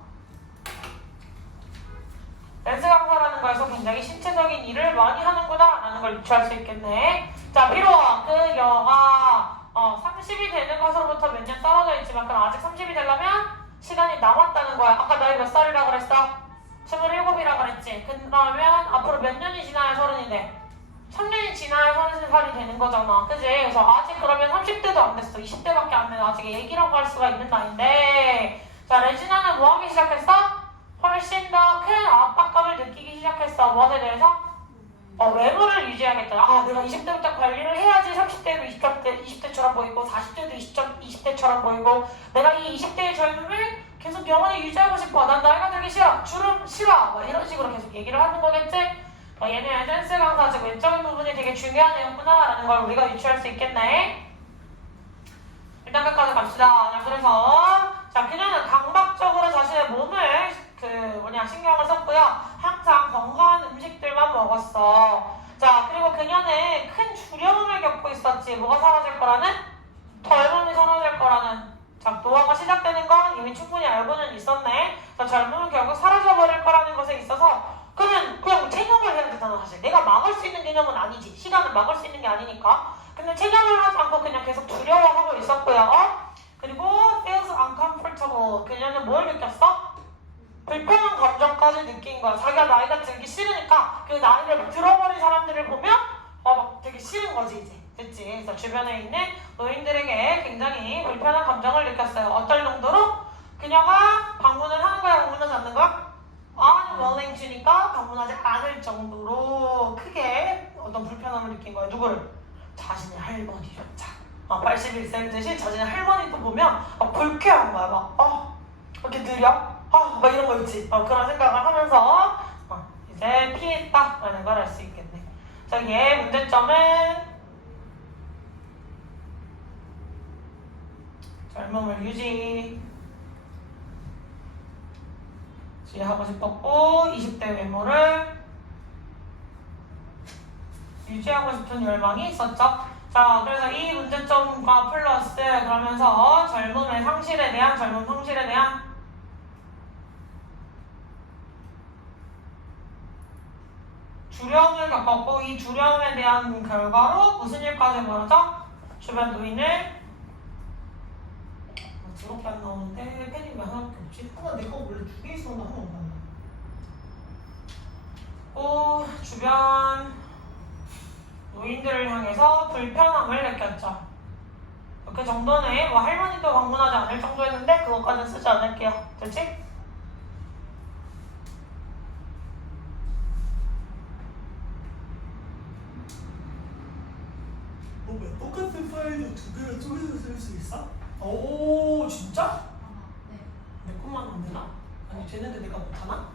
댄스 강사라는 거에서 굉장히 신체적인 일을 많이 하는구나 라는 걸 유추할 수 있겠네. 자, 비록 그녀가 30이 되는 것으로부터 몇 년 떨어져 있지만 그럼 아직 30이 되려면 시간이 남았다는 거야. 아까 나이 몇 살이라 그랬어? 27이라 그랬지. 그러면 앞으로 몇 년이 지나야 30이 돼? 3년이 지나야 30살이 되는 거잖아. 그지? 그래서 아직 그러면 30대도 안 됐어. 20대밖에 안 돼. 아직 애기라고 할 수가 있는 나이인데, 자, 레지나는 뭐 하기 시작했어? 훨씬 더 큰 압박감을 느끼기 시작했어. 무엇에 대해서? 외모를 유지하겠다. 아, 내가 20대부터 관리를 해야지 30대도 20대처럼 보이고 40대도 20대처럼 보이고 내가 이 20대의 젊음을 계속 영원히 유지하고 싶어. 난 나이가 들기 싫어. 주름 싫어. 뭐 이런 식으로 계속 얘기를 하는 거겠지? 얘는 댄스 강사, 즉 외적인 부분이 되게 중요한 애였구나 라는 걸 우리가 유추할 수 있겠네. 일단 끝까지 갑시다. 자, 그래서 그녀는 강박적으로 자신의 몸을 신경을 썼고요. 항상 건강한 음식들만 먹었어. 자, 그리고 그녀는 큰 두려움을 겪고 있었지. 뭐가 사라질 거라는? 젊음이 사라질 거라는. 자, 노화가 시작되는 건 이미 충분히 알고는 있었네. 자, 젊음은 결국 사라져버릴 거라는 것에 있어서 그러면 그냥 체념을 해야 되잖아. 사실 내가 막을 수 있는 개념은 아니지. 시간을 막을 수 있는 게 아니니까. 근데 체념을 하지 않고 그냥 계속 두려워하고 있었고요. 그리고 feels uncomfortable. 그녀는 뭘 느꼈어? 불편한 감정까지 느낀 거야. 자기가 나이가 들기 싫으니까 그 나이를 들어버린 사람들을 보면 되게 싫은 거지 이제. 됐지? 그래서 주변에 있는 노인들에게 굉장히 불편한 감정을 느꼈어요. 어떨 정도로? 그녀가 방문을 하는 거야, 방문하지 않는 거야? unwilling to니까 방문하지 않을 정도로 크게 어떤 불편함을 느낀 거야. 누구를? 자신의 할머니조차. 81세일 듯이 자신의 할머니도 보면 불쾌한 거야. 이렇게 느려? 막 이런 거 있지. 그런 생각을 하면서 이제 피했다라는 걸 알 수 있겠네. 자, 얘의 문제점은 젊음을 유지. 하고 싶었고 20대 외모를 유지하고 싶은 열망이 있었죠. 자, 그래서 이 문제점과 플러스 그러면서 젊음 상실에 대한 두려움을 겪었고 이 두려움에 대한 결과로 무슨 일까지 벌어져? 주변 노인을 저렇게 안 나오는데 펜이 왜 하나밖에 없지? 하나 내가 원래 2개 있었는데 하나 못 봤네. 주변 노인들을 향해서 불편함을 느꼈죠. 그 정도는 뭐 할머니도 방문하지 않을 정도였는데 그것까지는 쓰지 않을게요. 됐지? 왜 똑같은 파일을 2개를 쪼개서 쓸 수 있어? 오 진짜? 아마 네. 내 것만 안 되나? 아니 되는데 내가 못하나?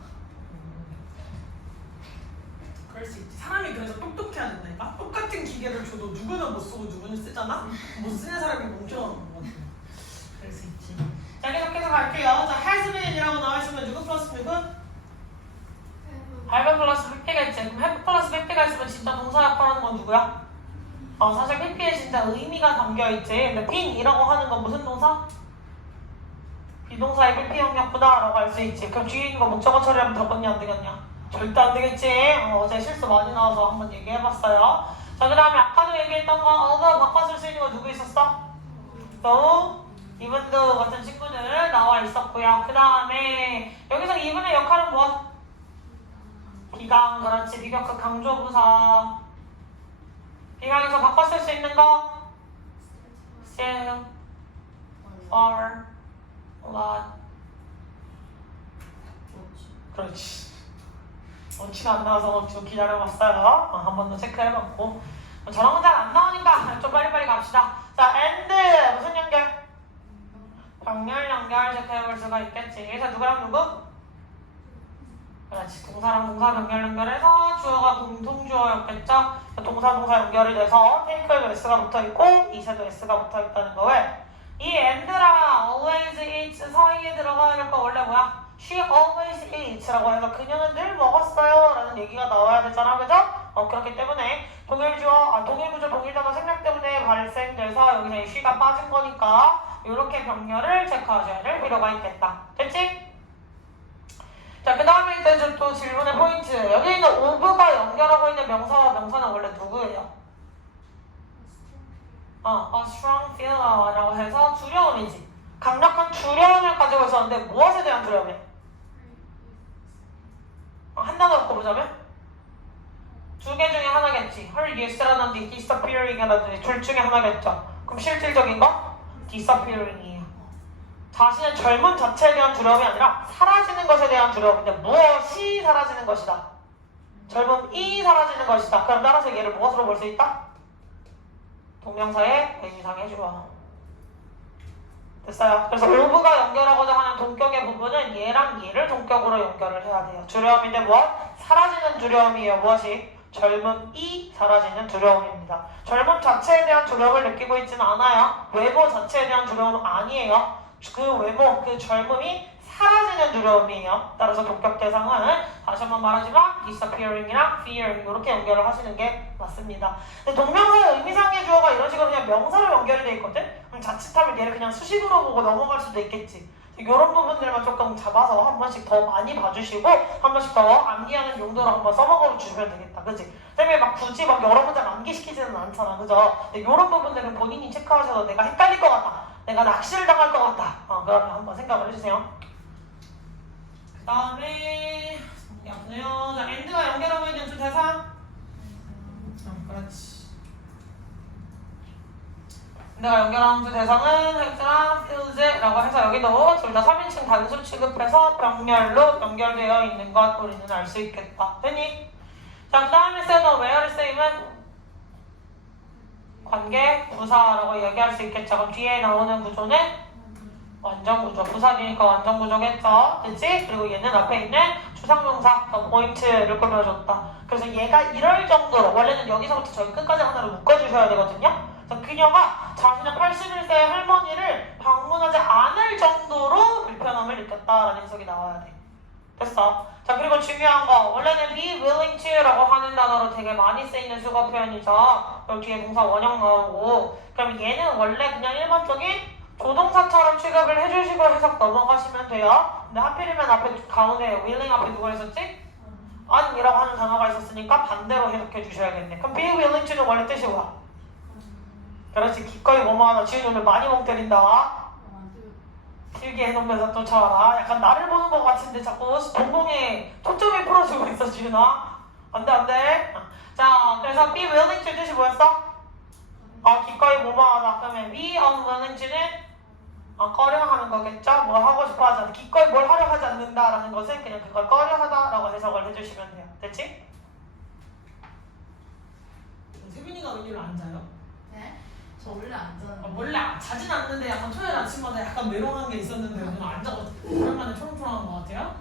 그럴 수 있지. 사람이 그래서 똑똑해야 된다니까? 똑같은 기계를 줘도 누구는 못 쓰고 누구는 쓰잖아? 못 쓰는 사람이 멍청한 것 같아. 그럴 수 있지. 자 계속해서 갈게요. 자 has been이라고 나와있으면 누구 플러스 누구? have 플러스 pp가 있지. 그럼 have 플러스 pp가 있으면 진짜 동사 역할하는 건 누구야? 사실 pp에 진짜 의미가 담겨있지. 근데 been이라고 하는 건 무슨 동사? 비동사의 pp 영역보다 라고 할 수 있지. 그럼 뒤에 있는 거 목적어 처리하면 되겠냐 안 되겠냐? 절대 안 되겠지. 어제 실수 많이 나와서 한번 얘기해봤어요. 자, 그 다음에 아까도 얘기했던 거, 바꿔 쓸 수 있는 거 누구 있었어? 또, even though 같은 친구들 나와 있었고요. 그 다음에 여기서 even의 역할은 무엇? 비강, 그렇지. 비격극 강조부사. 비강에서 바꿔 쓸 수 있는 거? still, far, lot. 그렇지. 원치가 안 나와서 좀 기다려봤어요. 한 번 더 체크해봤고. 저런 건 잘 안 나오니까 좀 빨리빨리 갑시다. 자, and 무슨 연결? 병렬 연결 체크해볼 수가 있겠지. 그래서 누구랑 누구? 그렇지. 동사랑 동사 병렬 연결해서 주어가 공통주어였겠죠? 동사 연결이 돼서 테이크에도 s가 붙어있고 it에도 s가 붙어있다는 거. 왜? 이 and랑 always eats 사이에 들어가야 될 거 원래 뭐야? She always eats라고 해서 그녀는 늘 먹었어요 라는 얘기가 나와야 되잖아, 그죠? 그렇기 때문에 동일구조 동일단어 생략 때문에 발생돼서 여기서 이 she가 빠진 거니까 이렇게 병렬을 체크하셔야 될 필요가 있겠다. 됐지? 자, 그 다음에 이제 또 질문의 포인트. 여기 있는 of가 연결하고 있는 명사와 명사는 원래 누구예요? a strong fear라고 해서 두려움이지. 강력한 두려움을 가지고 있었는데 무엇에 대한 두려움이야? 한 단어 갖고 보자면? 2개 중에 하나겠지. her use라든지 disappearing이라든지 둘 중에 하나겠죠. 그럼 실질적인 거? disappearing이에요. 자신의 젊음 자체에 대한 두려움이 아니라 사라지는 것에 대한 두려움인데 무엇이 사라지는 것이다? 젊음이 사라지는 것이다. 그럼 따라서 얘를 무엇으로 볼 수 있다? 동명사의 의미상의 주어. 됐어요. 그래서 of가 연결하고자 하는 동격의 부분은 얘랑 얘를 동격으로 연결을 해야 돼요. 두려움인데 무엇? 사라지는 두려움이에요. 무엇이? 젊음이 사라지는 두려움입니다. 젊음 자체에 대한 두려움을 느끼고 있지는 않아요. 외모 자체에 대한 두려움은 아니에요. 그 외모, 그 젊음이 사라지는 두려움이에요. 따라서 동격 대상은 다시 한번 말하지만 disappearing이랑 fear 이렇게 연결을 하시는 게 맞습니다. 근데 동명사의 의미상의 주어가 이런 식으로 그냥 명사로 연결이 돼 있거든? 그럼 자칫하면 얘를 그냥 수식으로 보고 넘어갈 수도 있겠지. 이런 부분들만 조금 잡아서 한 번씩 더 많이 봐주시고 한 번씩 더 암기하는 용도로 한번 써먹어 주시면 되겠다. 그치? 쌤이 막 굳이 막 여러 문장 암기시키지는 않잖아. 그죠? 근데 이런 부분들은 본인이 체크하셔서 내가 헷갈릴 것 같다. 내가 낚시를 당할 것 같다. 그러면 한번 생각을 해주세요. 그 다음에 yap네요. 자, and가 연결하고 있는 주 대상. 그렇지. 내가 연결하는 주 대상은 획랑 field라고 해서 여기도 둘 다 3인칭 단수 취급해서 병렬로 연결되어 있는 것 우리는 알 수 있겠다. 됐니? 자, 그 다음에 쓰는 where 쓰임은 관계 부사라고 얘기할 수 있겠죠. 그럼 뒤에 나오는 구조는 완전 구조. 부사니까 완전 구조겠죠. 그치? 그리고 얘는 앞에 있는 추상명사 포인트를 꾸며줬다. 그래서 얘가 이럴 정도로 원래는 여기서부터 저기 끝까지 하나로 묶어주셔야 되거든요. 그래서 그녀가 자신의 81세 할머니를 방문하지 않을 정도로 불편함을 느꼈다라는 해석이 나와야 돼. 됐어. 자, 그리고 중요한 거. 원래는 be willing to라고 하는 단어로 되게 많이 쓰이는 수거 표현이죠. 여기 뒤에 동사 원형 나오고. 그럼 얘는 원래 그냥 일반적인 조동사처럼 취급을 해주시고 해석 넘어가시면 돼요. 근데 하필이면 앞에 가운데 willing 앞에 누가 있었지? on이라고 하는 단어가 있었으니까 반대로 해석해 주셔야겠네. 그럼 be willing to는 원래 뜻이 뭐야? 그렇지. 기꺼이 뭐뭐 하나. 지훈이 오늘 많이 멍 때린다. 길게 해놓으면서 또 쳐라. 약간 나를 보는 것 같은데 자꾸 공공에 초점이 풀어주고 있어, 지훈아. 안 돼, 안 돼. 자, 그래서 be willing to 뜻이 뭐였어? 기꺼이 뭐뭐 하다. 그러면 be unwilling to는 꺼려 하는 거겠죠? 뭐 하고 싶어 하지 않다. 기꺼이 뭘 하려 하지 않는다라는 것은 그냥 그걸 꺼려 하다라고 해석을 해주시면 돼요. 됐지? 세빈이가 웬일로 안 자요? 네? 저 원래 안 자는데. 원래 자진 않는데 약간 토요일 아침마다 약간 메롱한 게 있었는데 오늘 안 자고 오랜만에 초롱초롱한 것 같아요?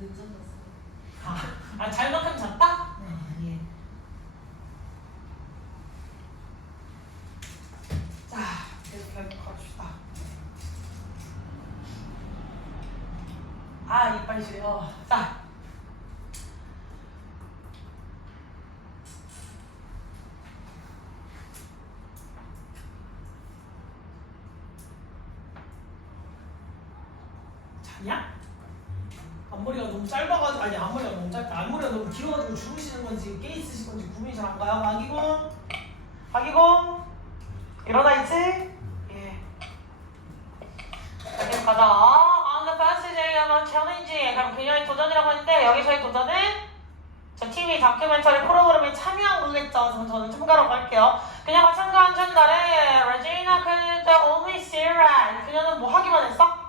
늦어졌어요. 잘만큼 잤다? 예. 자, 계속 갑시다. 이빨 시려. 자. 자냐? 앞머리가 너무 짧아가지고 앞머리가 너무 짧다. 앞머리가 너무 길어가지고 주무시는 건지 깨 있으신 건지 구분이 잘 안 가요. 아기공 일어나 있지? 예. 계속 가자. On the first day of a challenge. 그럼 그녀의 도전이라고 했는데 여기서의 도전은 저 TV 다큐멘터리 프로그램에 참여한 거겠죠. 그래서 저는 참가라고 할게요. 그녀가 참가한 첫날에 레지나 could only stare at. 그녀는 뭐 하기만 했어?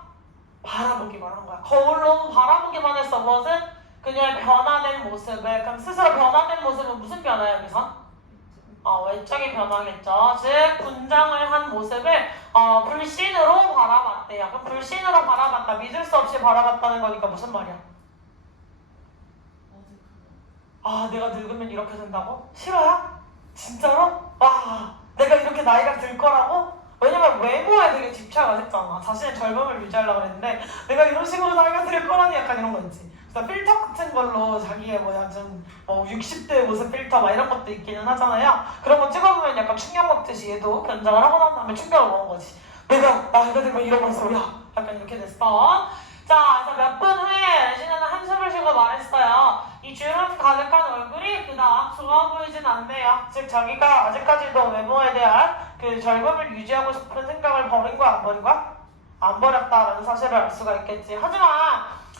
바라보기만 한 거야. 거울로 바라보기만 했어. 무엇은? 그녀의 변화된 모습을. 그럼 스스로 변화된 모습은 무슨 변화야 여기서? 외적인 변화겠죠. 즉 분장을 한 모습을 불신으로 바라봤대요. 그럼 불신으로 바라봤다. 믿을 수 없이 바라봤다는 거니까 무슨 말이야? 내가 늙으면 이렇게 된다고? 싫어요? 진짜로? 와, 내가 이렇게 나이가 들 거라고? 왜냐면 외모에 되게 집착을 했잖아. 자신의 젊음을 유지하려고 했는데 내가 이런 식으로 나이가 들 거라니 약간 이런 거지. 그래서 필터 같은 걸로 자기의 좀 60대 모습 필터 막 이런 것도 있기는 하잖아요. 그런 거 찍어보면 약간 충격 먹듯이 얘도 변장을 하고 난 다음에 충격을 먹은 거지. 내가 나이가 들면 이런 모습이야. 약간 이렇게 됐어. 자, 그래서 몇 분 후에 레지나는 한숨을 쉬고 말했어요. 이 주름 가득한 얼굴이 그닥 좋아 보이진 않네요. 즉 자기가 아직까지도 외모에 대한 그 젊음을 유지하고 싶은 생각을 버린 거야, 안 버린 거야? 안 버렸다라는 사실을 알 수가 있겠지. 하지만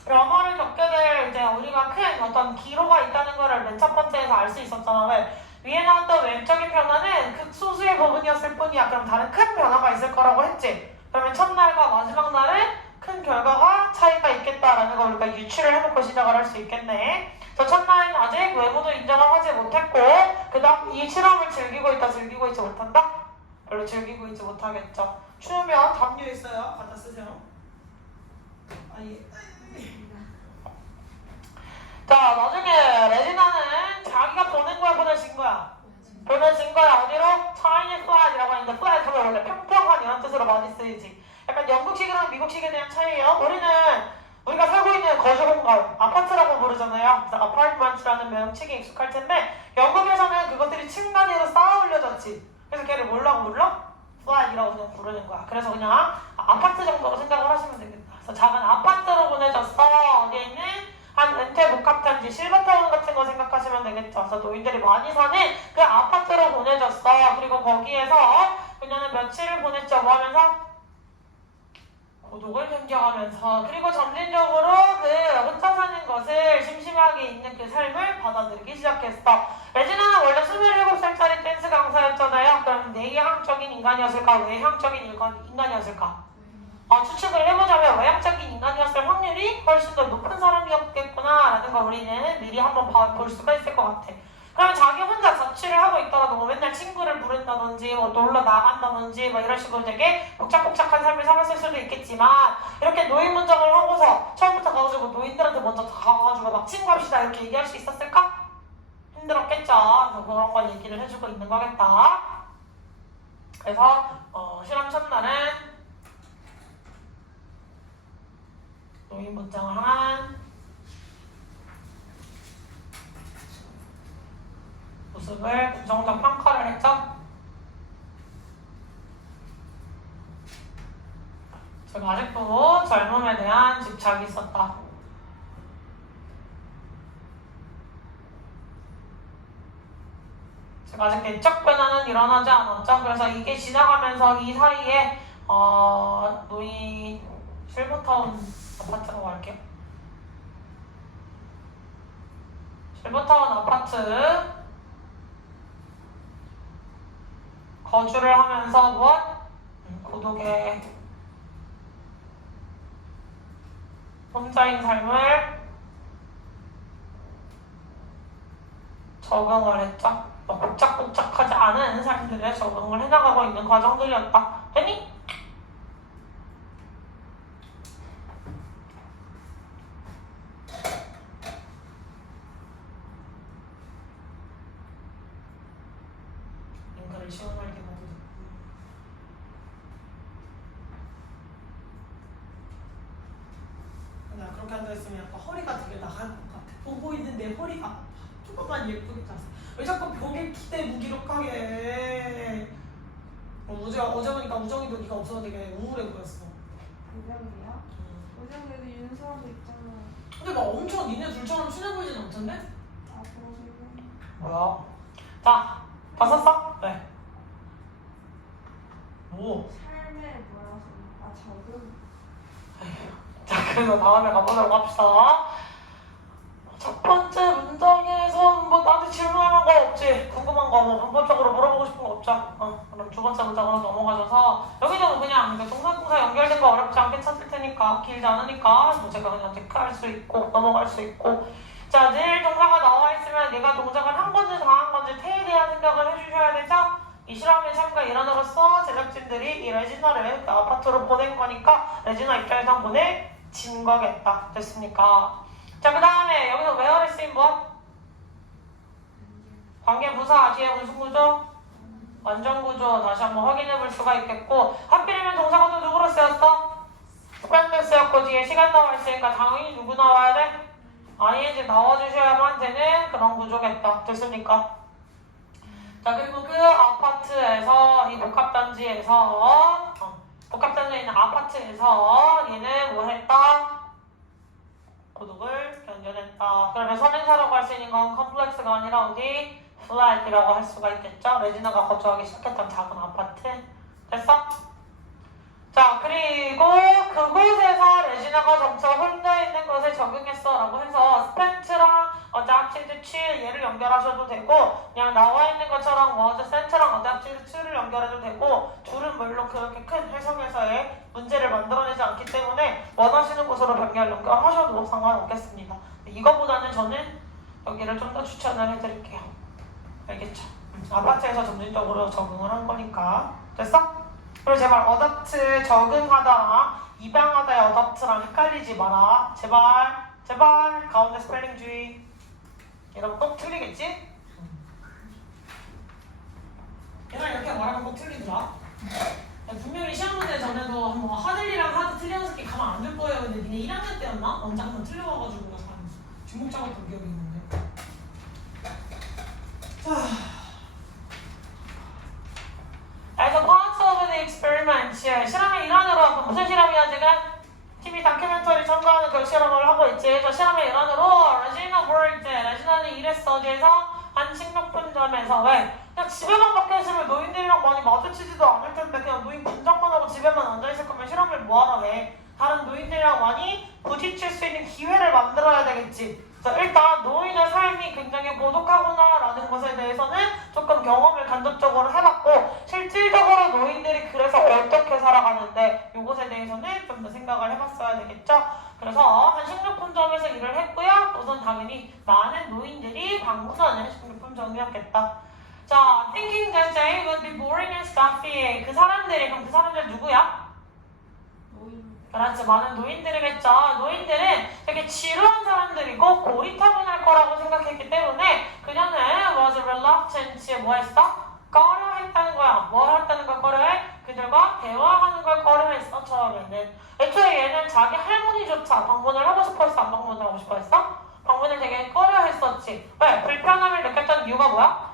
변화를 겪게 될 이제 우리가 큰 어떤 기로가 있다는 거를 맨 첫 번째에서 알 수 있었잖아. 왜? 위에 나왔던 외적인 변화는 극소수의 부분이었을 뿐이야. 그럼 다른 큰 변화가 있을 거라고 했지. 그러면 첫날과 마지막 날은 큰 결과가 차이가 있겠다라는 걸 우리가 유추를 해놓고 시작을 할 수 있겠네. 저 첫날은 아직 외모도 인정을 하지 못했고 그 다음 이 실험을 즐기고 있지 못한다? 별로 즐기고 있지 못하겠죠. 추우면 담요 있어요. 갖다 쓰세요. 자, 나중에 레지나는 자기가 보낸 거야, 보내신 거야? 보내진 거야. 어디로? Chinese flat이라고 하는데 flat 하면 원래 평평한 이런 뜻으로 많이 쓰이지. 약간 영국식이랑 미국식에 대한 차이예요. 우리가 살고 있는 거주공간, 아파트라고 부르잖아요. 그래서 apartment라는 명칭이 익숙할 텐데 영국에서는 그것들이 층 단위로 쌓아 올려졌지. 그래서 걔를 뭐라고 불러? flat이라고 그냥 부르는 거야. 그래서 그냥 아파트 정도로 생각을 하시면 되겠다. 그래서 작은 아파트로 보내졌어. 어디에 있는? 한 은퇴 복합단지, 실버타운 같은 거 생각하시면 되겠죠. 그래서 노인들이 많이 사는 그 아파트로 보내졌어. 그리고 거기에서 그녀는 며칠을 보냈죠. 뭐 하면서? 고독을 견뎌가면서. 그리고 점진적으로 그 혼자 사는 것을 심심하게 있는 그 삶을 받아들이기 시작했어. 레지나는 원래 27살짜리 댄스 강사였잖아요. 그럼 내향적인 인간이었을까? 외향적인 인간이었을까? 추측을 해보자면 외향적인 인간이었을 확률이 훨씬 더 높은 사람이었겠구나 라는 걸 우리는 미리 한번 볼 수가 있을 것 같아. 그러면 자기 혼자 자취를 하고 있더라도 뭐 맨날 친구를 부른다든지 뭐 놀러 나간다든지 뭐 이런 식으로 되게 복작복작한 삶을 살았을 수도 있겠지만 이렇게 노인 문정을 하고서 처음부터 가가지고 노인들한테 먼저 다가가가지고 막 친구합시다 이렇게 얘기할 수 있었을까? 힘들었겠죠. 그래서 그런 걸 얘기를 해주고 있는 거겠다. 그래서 실험 첫날은 노인 문장을 한 모습을 부정적 평가를 했죠. 즉 아직도 젊음에 대한 집착이 있었다. 즉 아직 내적 변화는 일어나지 않았죠. 그래서 이게 지나가면서 이 사이에 노인 실버타운 아파트라고 할게요. 실버타운 아파트 거주를 하면서 무엇? 고독의 혼자인 삶을 적응을 했죠. 복잡복잡하지 않은 삶들에 적응을 해나가고 있는 과정들이었다. 됐니? 인간을 시원하게 만드는. 나 그렇게 앉아있으면 약간 허리가 되게 나갈 것 같아. 보고 있는데 허리가 아파. 조금만 예쁘게 잤어. 왜 자꾸 벽에 기대 무기력하게 해. 어제 보니까 우정이도 네가 없어서 되게 우울해 보였어. 우정이요? 우정이도 윤서도 있잖아. 근데 막 엄청 니네 둘처럼 친해 보이진 않던데? 아 그러시고. 뭐야? 자, 다 썼어? 네. 뭐? 삶의 뭐라서 적응. 자, 그래서 다음에 가보도록 합시다. 첫 번째 문장에서 뭐 나한테 질문할 거 없지? 궁금한 거, 뭐 문법적으로 물어보고 싶은 거 없죠? 그럼 두 번째 문장으로 넘어가셔서 여기도 그냥 동사동사 연결된 거 어렵지 않게 찾을 테니까 길지 않으니까 뭐 제가 그냥 체크할 수 있고 넘어갈 수 있고. 자, 늘 동사가 나와 있으면 얘가 동작을 한 건지 다 한 건지 태에 대한 생각을 해주셔야 되죠? 이 실험의 참가 일환으로서 제작진들이 이 레지나를 그 아파트로 보낸 거니까 레지나 입장에서 보내진 거겠다. 됐습니까? 자, 그 다음에 여기서 where에 쓰인 무엇? 관계 부사 뒤에 무슨 구조? 완전 구조 다시 한번 확인해 볼 수가 있겠고, 하필이면 동사가 또 누구로 쓰였어? spend 쓰였고 뒤에 시간 나와 있으니까 당연히 누구 나와야 돼? ing 나와주셔야만 되는 그런 구조겠다. 됐습니까? 자, 그리고 그 아파트에서 이 복합단지에서 복합단지에 있는 아파트에서 얘는 뭐 했다? 고독을 견뎌냈다. 그러면 선행사라고 할 수 있는 건 컴플렉스가 아니라 어디? 플랫이라고 할 수가 있겠죠? 레지나가 거주하기 시작했던 작은 아파트. 됐어? 자, 그리고 그곳에서 레지나가 점차 혼자 있는 것에 적응했어 라고 해서 spent랑 adapted to 얘를 연결하셔도 되고, 그냥 나와 있는 것처럼 was spent랑 adapted to를 연결해도 되고, 둘은 물론 그렇게 큰 해석에서의 문제를 만들어내지 않기 때문에 원하시는 곳으로 연결하셔도 상관없겠습니다. 이거보다는 저는 여기를 좀 더 추천을 해드릴게요. 알겠죠? 아파트에서 점진적으로 적응을 한 거니까. 됐어? 그리고 제발 어댑트 적응하다랑 입양하다의 어댑트랑 헷갈리지 마라. 제발 가운데 스펠링 주의. 여러분 꼭 틀리겠지? 얘가 이렇게 말하면 꼭 틀리더라. 분명히 시험 문제 전에도 뭐 하늘이랑 하드 틀려서 가만 안 둘 거예요. 근데 니네 1학년 때였나? 언제 한번 틀려와가지고 주목 잡았던 기억이 있는데. 자, 그래서 parts of the experiment, 실험의 일환으로 무슨 실험이야 지금? TV 다큐멘터리 첨가하는 그 실험을 하고 있지. 그래서 실험의 일환으로 레지나 worked, 레지나는 일했어. 어디에서? 한 식료품점에서. 왜? 그냥 집에만 박혀있으면 노인들이랑 많이 마주치지도 않을 텐데 그냥 노인 분장만 하고 집에만 앉아있을 거면 실험을 뭐하러 해? 다른 노인들이랑 많이 부딪힐 수 있는 기회를 만들어야 되겠지. 자, 일단 노인의 삶이 굉장히 고독하구나 라는 것에 대해서는 조금 경험을 간접적으로 해봤고, 실질적으로 노인들이 그래서 어떻게 살아가는데 이것에 대해서는 좀 더 생각을 해봤어야 되겠죠. 그래서 한 식료품점에서 일을 했고요. 우선 당연히 많은 노인들이 방문하는 식료품점이었겠다. 자, thinking that day would be boring and stuffy. 그 사람들 누구야? 그렇지, 많은 노인들이겠죠. 노인들은 되게 지루한 사람들이고 고리타분할 거라고 생각했기 때문에 그녀는 was reluctant. 뭐 했어? 꺼려했다는 거야. 뭐 했다는 걸 꺼려해? 그들과 대화하는 걸 꺼려했어. 처음에는. 애초에 얘는 자기 할머니조차 방문을 하고 싶어 했어? 안 방문을 하고 싶어 했어? 방문을 되게 꺼려했었지. 왜? 불편함을 느꼈던 이유가 뭐야?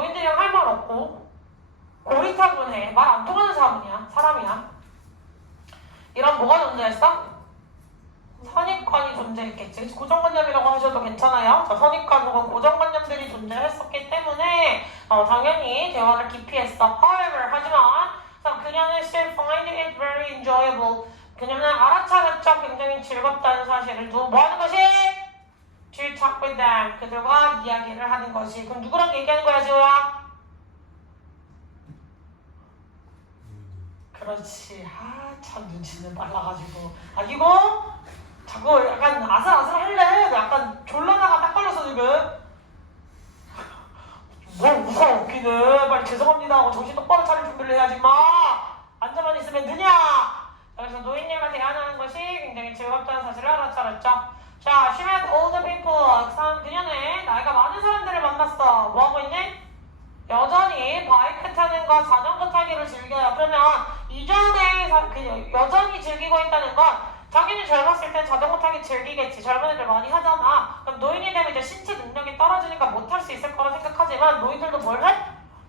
노인들이랑 할 말 없고 고리타분해. 말 안 통하는 사람이야. 이런 뭐가 존재했어? 선입관이 존재했겠지. 그치? 고정관념이라고 하셔도 괜찮아요. 자, 선입관 혹은 고정관념들이 존재했었기 때문에 당연히 대화를 기피했어. However, 하지만 그녀는 still find it very enjoyable. 그녀는 알아차렸죠. 굉장히 즐겁다는 사실을. 뭐 하는 것이? To talk with them. 그들과 이야기를 하는 것이. 그럼 누구랑 얘기하는 거야, 지호야? 그렇지. 참 눈치는 빨라가지고. 이거 자꾸 약간 아슬아슬 할래? 약간 졸라다가 딱 걸렸어 지금. 뭘 웃어 웃기는. 빨리 죄송합니다 하고 정신 똑바로 차릴 준비를 해야지 마. 앉아만 있으면 느냐. 그래서 노인님과 대화하는 것이 굉장히 즐겁다는 사실을 알아차렸죠. 자, she met older people. 그녀는 나이가 많은 사람들을 만났어. 뭐하고 있니? 여전히 바이크 타는 거, 자전거 타기를 즐겨요. 그러면 이전에 여전히 즐기고 있다는 건 당연히 젊었을 땐 자전거 타기 즐기겠지. 젊은 애들 많이 하잖아. 그럼 노인이 되면 이제 신체 능력이 떨어지니까 못할 수 있을 거라 생각하지만 노인들도 뭘 해?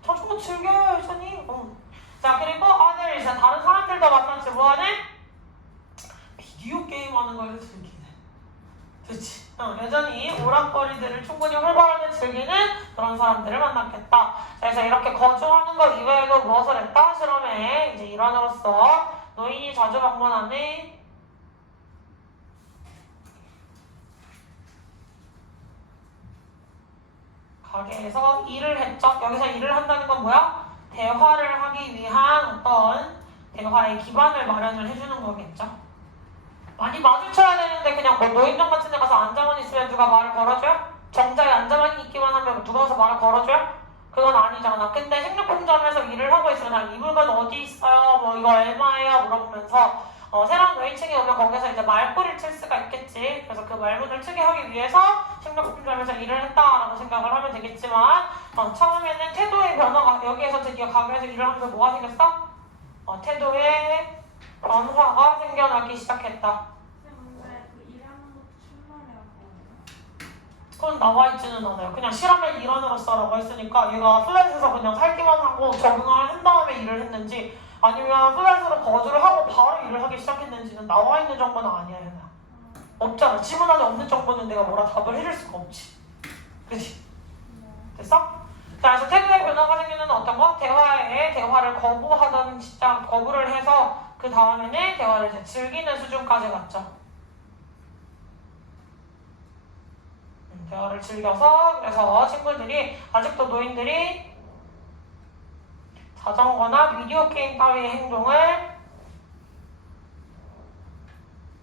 자전거 즐겨요, 여전히. 자, 그리고 others, 다른 사람들도 만났지. 뭐하는? 비디오 게임 하는 걸 즐기네. 그렇지. 여전히 오락거리들을 충분히 활발하게 즐기는 그런 사람들을 만났겠다. 그래서 이렇게 거주하는 것 이외에도 무엇을 했다? 실험의 이제 일환으로서 노인이 자주 방문하는 가게에서 일을 했죠. 여기서 일을 한다는 건 뭐야? 대화를 하기 위한 어떤 대화의 기반을 마련을 해주는 거겠죠. 많이 마주쳐야 되는데 그냥 뭐 노인정 같은 데 가서 앉아만 있으면 누가 말을 걸어줘요? 정자에 앉아만 있기만 하면 누가 가서 말을 걸어줘요? 그건 아니잖아. 근데 식료품점에서 일을 하고 있으면 이 물건 어디 있어요? 뭐 이거 얼마예요? 물어보면서 새로운 노인층이 오면 거기서 이제 말꼬리를 칠 수가 있겠지. 그래서 그 말문을 트게 하기 위해서 식료품점에서 일을 했다라고 생각을 하면 되겠지만 처음에는 태도의 변화가 여기에서 드디어 가게에서 일을 하면서 뭐가 생겼어? 태도의 변화가 생겨나기 시작했다. 근데 그 일하는 것도 출마라고. 그건 나와 있지는 않아요. 그냥 실험의 일환으로서라고 했으니까 얘가 플랫에서 그냥 살기만 하고 적응을 한 다음에 일을 했는지 아니면 플랫으로 거주를 하고 바로 일을 하기 시작했는지는 나와 있는 정보는 아니야, 얘는. 없잖아. 지문 안에 없는 정보는 내가 뭐라 답을 해줄 수가 없지. 그치? 됐어? 자, 그래서 태도의 변화가 생기는 어떤 거? 대화를 거부하던 진짜 거부를 해서 그 다음에는 대화를 이제 즐기는 수준까지 갔죠. 대화를 즐겨서 그래서 친구들이 아직도 노인들이 자전거나 비디오 게임 따위의 행동을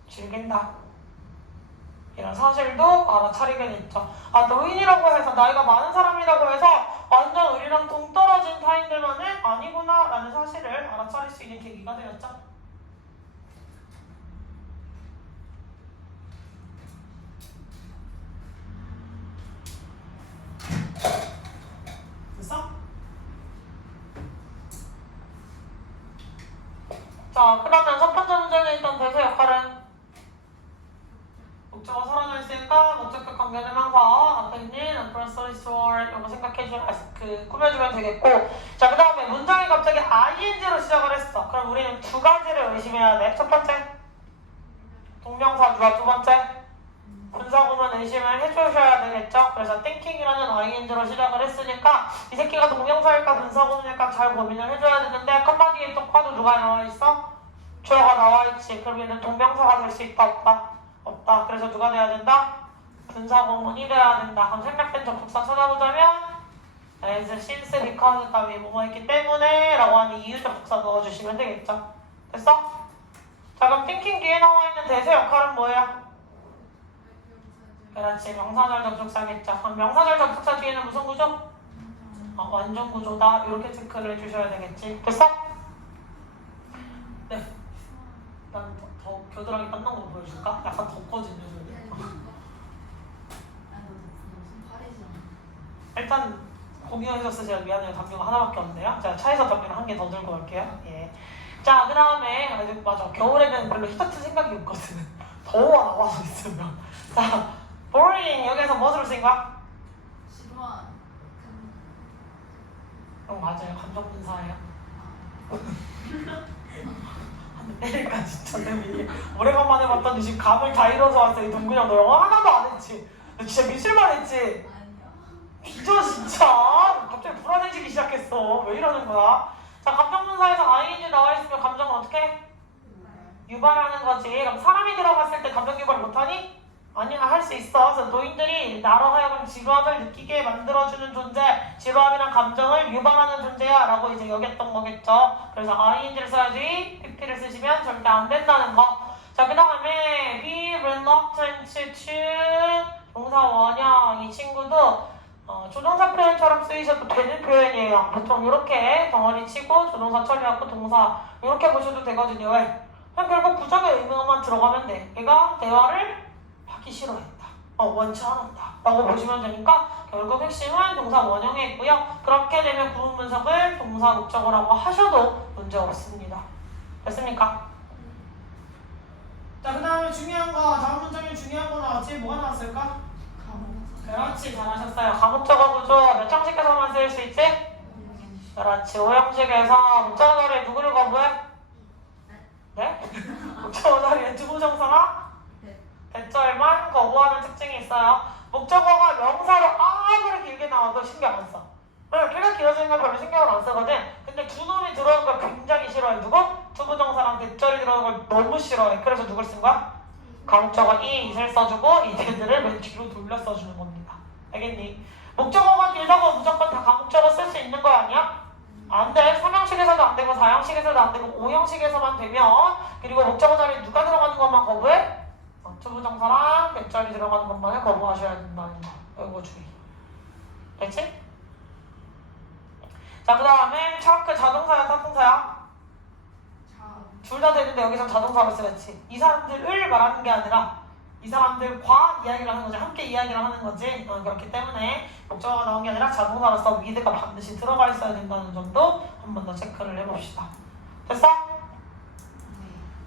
즐긴다. 이런 사실도 알아차리게 됐죠. 노인이라고 해서 나이가 많은 사람이라고 해서 완전 우리랑 동떨어진 타인들만은 아니구나 라는 사실을 알아차릴 수 있는 계기가 되었죠. 됐어? 자, 그러면 첫 번째 문제는 일단 대소 역할은 목적어 사라져 있으니까 목적격 관계는 항상 앞에 있는 adversary store 이거 꾸며주면 되겠고, 자, 그 다음에 문장이 갑자기 ing로 시작을 했어. 그럼 우리는 두 가지를 의심해야 돼. 첫 번째 동명사주와 두 번째 분사구문 의심을 해주셔야 되겠죠. 그래서 thinking이라는 ing로 시작을 했으니까 이 새끼가 동명사일까 분사구문일까 잘 고민을 해줘야 되는데 한마디에 또 봐도 누가 나와있어? 주어가 나와있지. 그럼 얘는 동명사가 될 수 있다 없다? 없다. 그래서 누가 돼야 된다? 분사구문이 돼야 된다. 그럼 생략된 접속사 찾아보자면 as, since, because 따위 뭐뭐 있기 때문에 라고 하는 이유 접속사 넣어주시면 되겠죠. 됐어? 자, 그럼 thinking 뒤에 나와있는 대세 역할은 뭐예요? 그렇지, 명사절 접속사겠죠. 그럼 명사절 접속사 뒤에는 무슨 구조? 완전 구조다. 이렇게 체크를 해주셔야 되겠지. 됐어? 네. 난 더 겨드랑이 땀난 거 보여줄까? 약간 덥거든요, 저기. 일단 고민해서 쓰세요. 미안해요. 담요가 하나밖에 없네요. 자, 차에서 담요를 한 개 더 들고 갈게요. 예. 자, 그 다음에 맞아. 겨울에는 별로 히터트 생각이 없거든. 더워 나와서 있으면. 자, boring 여기서 무엇으로 쓴 거야? 지루한 맞아요. 감정 분사예요. 때릴까 진짜 내가 오래간만에 봤더니 지금 감을 다 잃어서 왔어. 이 동근이 형 너 영어 하나도 안 했지? 너 진짜 미술만 했지? 아니요. 뒤져 진짜. 갑자기 불안해지기 시작했어. 왜 이러는 거야? 자, 감정 분사에서 ing 나와 있으면 감정은 어떻게 해? 유발하는 거지. 그럼 사람이 들어갔을 때 감정 유발 못하니? 아니야, 할 수 있어. 그래서 노인들이 나로 하여금 지루함을 느끼게 만들어주는 존재, 지루함이란 감정을 유발하는 존재야 라고 이제 여겼던 거겠죠. 그래서 ing를 써야지 pp를 쓰시면 절대 안 된다는 거. 자, 그 다음에 be reluctant to 동사 원형. 이 친구도 조동사 표현처럼 쓰이셔도 되는 표현이에요. 보통 이렇게 덩어리 치고 조동사 처리하고 동사 이렇게 보셔도 되거든요. 왜? 그냥 결국 부정의 의미만 들어가면 돼. 얘가 대화를 하기 싫어했다. 원치 않았다. 라고 보시면 되니까 결국 핵심은 동사 원형에 있고요. 그렇게 되면 구문 분석을 동사 목적어라고 하셔도 문제 없습니다. 됐습니까? 자, 그 다음에 중요한 거, 다음 문장에 중요한 거 나왔지? 뭐가 나왔을까? 그렇지, 잘하셨어요. 가목적어 구조 몇 형식에서만 쓸 수 있지? 그렇지, 5형식에서 목적어 자리에 누구를 거부해? 네? 목적어 자리에 주부정사나? 대절만 거부하는 특징이 있어요. 목적어가 명사로 아무리 길게 나와도 신경 안 써. 길게 길어지는 건 별로 신경을 안 쓰거든. 근데 두 놈이 들어오는 걸 굉장히 싫어해. 누구? 주부정사랑 대절이 들어오는 걸 너무 싫어해. 그래서 누굴 쓴 거야? 가목적어 it을 써주고 이들을 맨 뒤로 돌려 써주는 겁니다. 알겠니? 목적어가 길다고 무조건 다 가목적어 쓸 수 있는 거 아니야? 안 돼. 3형식에서도 안 되고 4형식에서도 안 되고 5형식에서만 되면 그리고 목적어 자리에 누가 들어가는 것만 거부해? 주부정사랑 대절이 들어가는 것만 거부하셔야 된다는 거. 이거 주의. 됐지? 자, 그 다음에 차크 자동사야 타동사야? 둘 다 되는데 여기서 자동사로 써야지. 이 사람들을 말하는 게 아니라 이 사람들과 이야기를 하는 거지. 함께 이야기를 하는 거지. 그렇기 때문에 목적어가 나온 게 아니라 자동사로서 with가 반드시 들어가 있어야 된다는 점도 한 번 더 체크를 해봅시다. 됐어?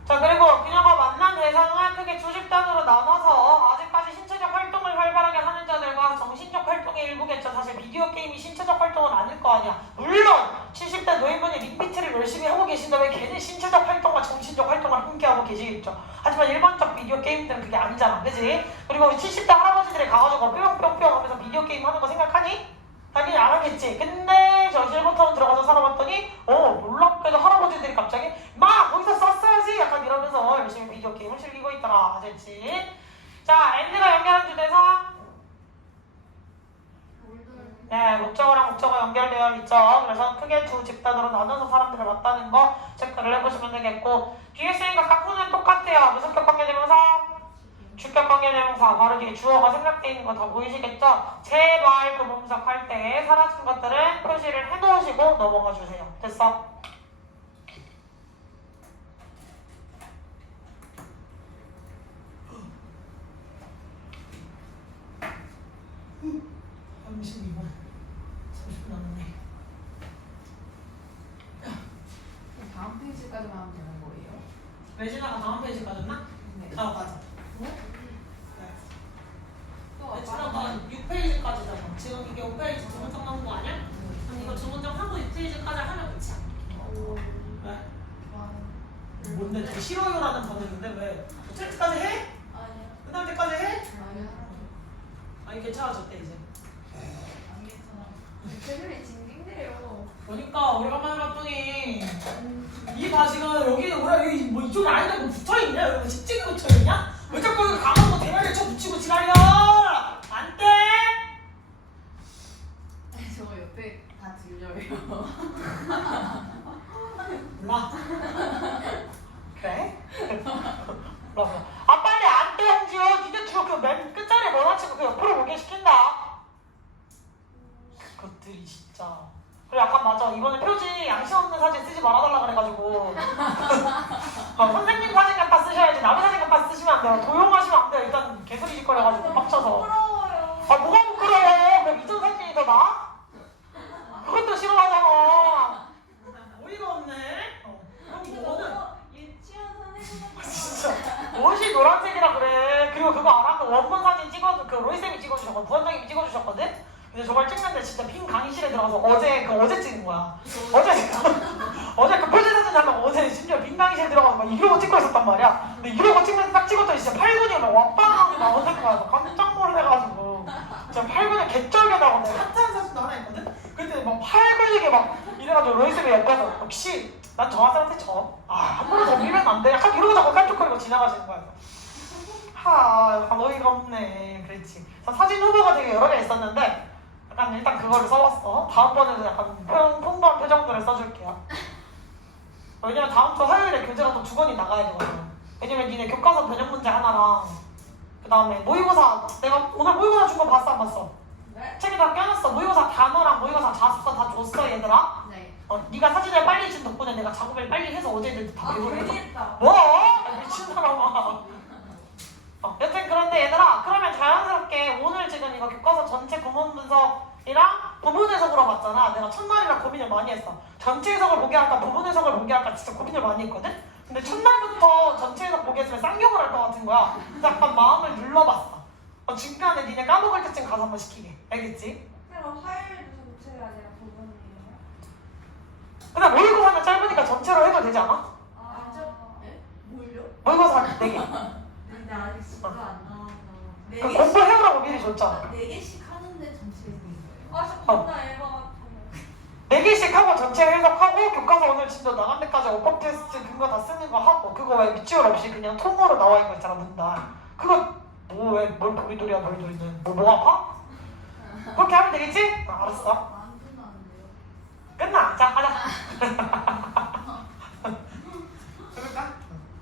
자, 그리고 그녀가 만난 대상을 크게 두 집단으로 나눠서 아직까지 신체적 활동을 활발하게 하는 자들과 정신적 활동의 일부겠죠. 사실 비디오 게임이 신체적 활동은 아닐 거 아니야. 물론 70대 노인분이 링비트를 열심히 하고 계신다면 걔는 신체적 활동과 정신적 활동을 함께 하고 계시겠죠. 하지만 일반적 비디오 게임들은 그게 아니잖아. 그지? 그리고 70대 할아버지들이 가가지고 뿅뿅뿅 하면서 비디오 게임 하는 거 생각하니? 당연히 안 하겠지. 근데 저 실버타운 들어가서 살아봤더니 놀랍게도 할아버지들이 갑자기 막 거기서 썼어야지 약간 이러면서 열심히 비디오 게임을 즐기고 있더라. 알겠지? 자, 엔드가 연결한 주대사. 네, 목적어랑 목적어 연결되어 있죠. 그래서 크게 두 집단으로 나눠서 사람들을 만나는 거 체크를 해보시면 되겠고, 뒤에 쓰인 각각부는 똑같아요. 무슨 격관계대명사? 주격관계대명사. 바로 뒤에 주어가 생략되어 있는 거 다 보이시겠죠? 제발 그 분석할 때 사라진 것들은 표시를 해놓으시고 넘어가 주세요. 됐어? 다음 페이지까지만 하면 되는 거예요? 레지나가 다음 페이지 가졌나? 네. 가자. 또 레지나가 6페이지까지잖아. 지금 이게 5페이지 두 문장 남은 거 아니야? 그럼 이거 두 문장 하고 6페이지까지 하면 끝이야. 왜? 뭔데? 되게 싫어요라는 단어인데 왜? 5페이지까지 해? 아니요. 끝날 때까지 해? 아니요. 아니 괜찮아졌대 이제. 안 괜찮아. 제들이 징징대요. 그러니까 오래간만에 봤더니 이봐 지금 여기 뭐야 여기 뭐 이쪽에 아닌데 뭐 붙어있냐? 여기 집중이 붙어있냐? 왜 자꾸 여기 가만히 대가리를 쳐 붙이고 지랄이야? 안 돼! 저 옆에 다 들려요. 몰라. 그래? 몰라. 아 빨리 안 돼 홍지호. 니네 주로 그맨 끝자리에 넣어놔치고 그 옆으로 오게 시킨다. 그것들이 진짜. 그래 약간 맞아. 이번에 표지 양심 없는 사진 쓰지 말아달라 그래가지고 선생님 사진 갖다 쓰셔야지 남의 사진 갖다 쓰시면 안 돼요. 도용하시면 안 돼요. 일단 개소리 짓거려가지고 빡쳐서. 부끄러워요. 아 뭐가 부끄러워. 그 이전 사진이 더 나아? 그것도 싫어하잖아. 어이가 없네. 그럼 너는 유치원 선생님 진짜 옷이 노란색이라 그래. 그리고 그거 알아? 그 원본 사진 찍어서 그 로이쌤이 찍어주셨거든. 부원장님이 찍어주셨거든. 근데 저걸 찍는데 진짜 빈 강의실에 들어가서 어제 찍은 거야. 어제 그 표지 사진 하려고 어제 심지어 빈 강의실에 들어가서 막 이러고 찍고 있었단 말이야. 근데 이러고 찍는데 딱 찍었더니 진짜 팔근이 막 왁빵 나오는 거야. 깜짝 놀래가지고 진짜 팔근이 개쩔게 나오고 내가 하트한 사진도 하나 있거든? 그때 막 팔근이게 막 이래가지고 로이스가 옆에서 역시 난 저 학생한테 한 번에 더 밀면 안 돼. 약간 이러고 자꾸 깜짝거리고 지나가시는 거야. 약간 어이가 없네. 그렇지. 사진 후보가 되게 여러 개 있었는데 약간 일단 그거를 써봤어. 다음번에도 약간 풍부한 표정들을 써줄게요. 왜냐면 다음 주 화요일에 교재가 또 2권이 나가야 되거든. 왜냐면 니네 교과서 변형 문제 하나랑 그 다음에 모의고사 내가 오늘 모의고사 준 거 봤어 안 봤어? 네. 책에다 껴놨어. 모의고사 단어랑 모의고사 자습서 다 줬어 얘들아. 네. 네가 사진을 빨리 준 덕분에 내가 작업을 빨리 해서 어제 애들 다 배우겠어. 괜히했다. 뭐? 미친 사람아. 여튼 그런데 얘들아 그러면 자연스럽게 오늘 지금 이거 교과서 전체 구문 분석이랑 부분 해석으로 봤잖아. 내가 첫날이라 고민을 많이 했어. 전체 해석을 보게 할까 부분 해석을 보게 할까 진짜 고민을 많이 했거든? 근데 첫날부터 전체 해석 보게 했으면 쌍욕을 할 것 같은 거야. 그래서 약간 마음을 눌러봤어. 중간에 니네 까먹을 때쯤 가서 한번 시키게. 알겠지? 그럼 화요일도 전체가 아니라 부분이에요? 근데 모의고사는 짧으니까 전체로 해도 되지 않아? 네? 뭘요? 모의고사 4개. 근데 아직 수가 안 나와서 그 공부해오라고 미리 줬잖아. 4개씩 하는데 전체에서 있어요. 아, 저 겁나 에바 같아요. 4개씩 하고 전체 해석하고 교과서 오늘 진도 나간 데까지 오법 테스트 근거 다 쓰는 거 하고 그거 왜 밑줄 없이 그냥 통으로 나와 있는 거 있잖아 문단. 그거 뭘 도리도리야 도리도리는 뭐 아파? 그렇게 하면 되겠지? 알았어. 안 끝나는데요? 끝나. 자 가자. 해볼까?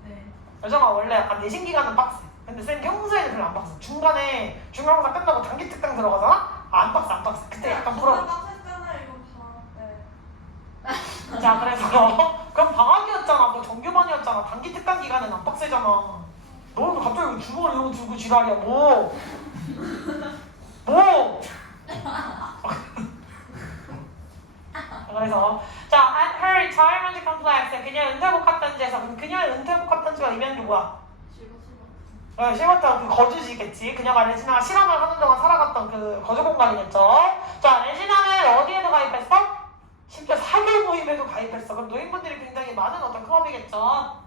네. 여정아 원래 약간 내신 기간은 빡세. 근데 쌤 평소에는 별로 안 빡세. 중간에 중간고사 끝나고 단기 특강 들어가잖아? 안 빡세. 그때 약간 풀어. 빡셌잖아요, 이거 봐. 네. 자 그래서 그럼 방학이었잖아. 뭐 정규반이었잖아. 단기 특강 기간은 안 빡세잖아. 너는 갑자기 주먹을 이러고 들고 지랄이야. 뭐? 그래서 자 at her retirement complex 그녀 은퇴복합단지에서 그럼 그녀 은퇴복합단지가 의미하는 게 뭐야? 실버터 그 거주지겠지. 그녀가 레지나와 실험을 하는 동안 살아갔던 그 거주 공간이겠죠. 자 레지나는 어디에도 가입했어? 심지어 사교 모임에도 가입했어. 그럼 노인분들이 굉장히 많은 어떤 클럽이겠죠.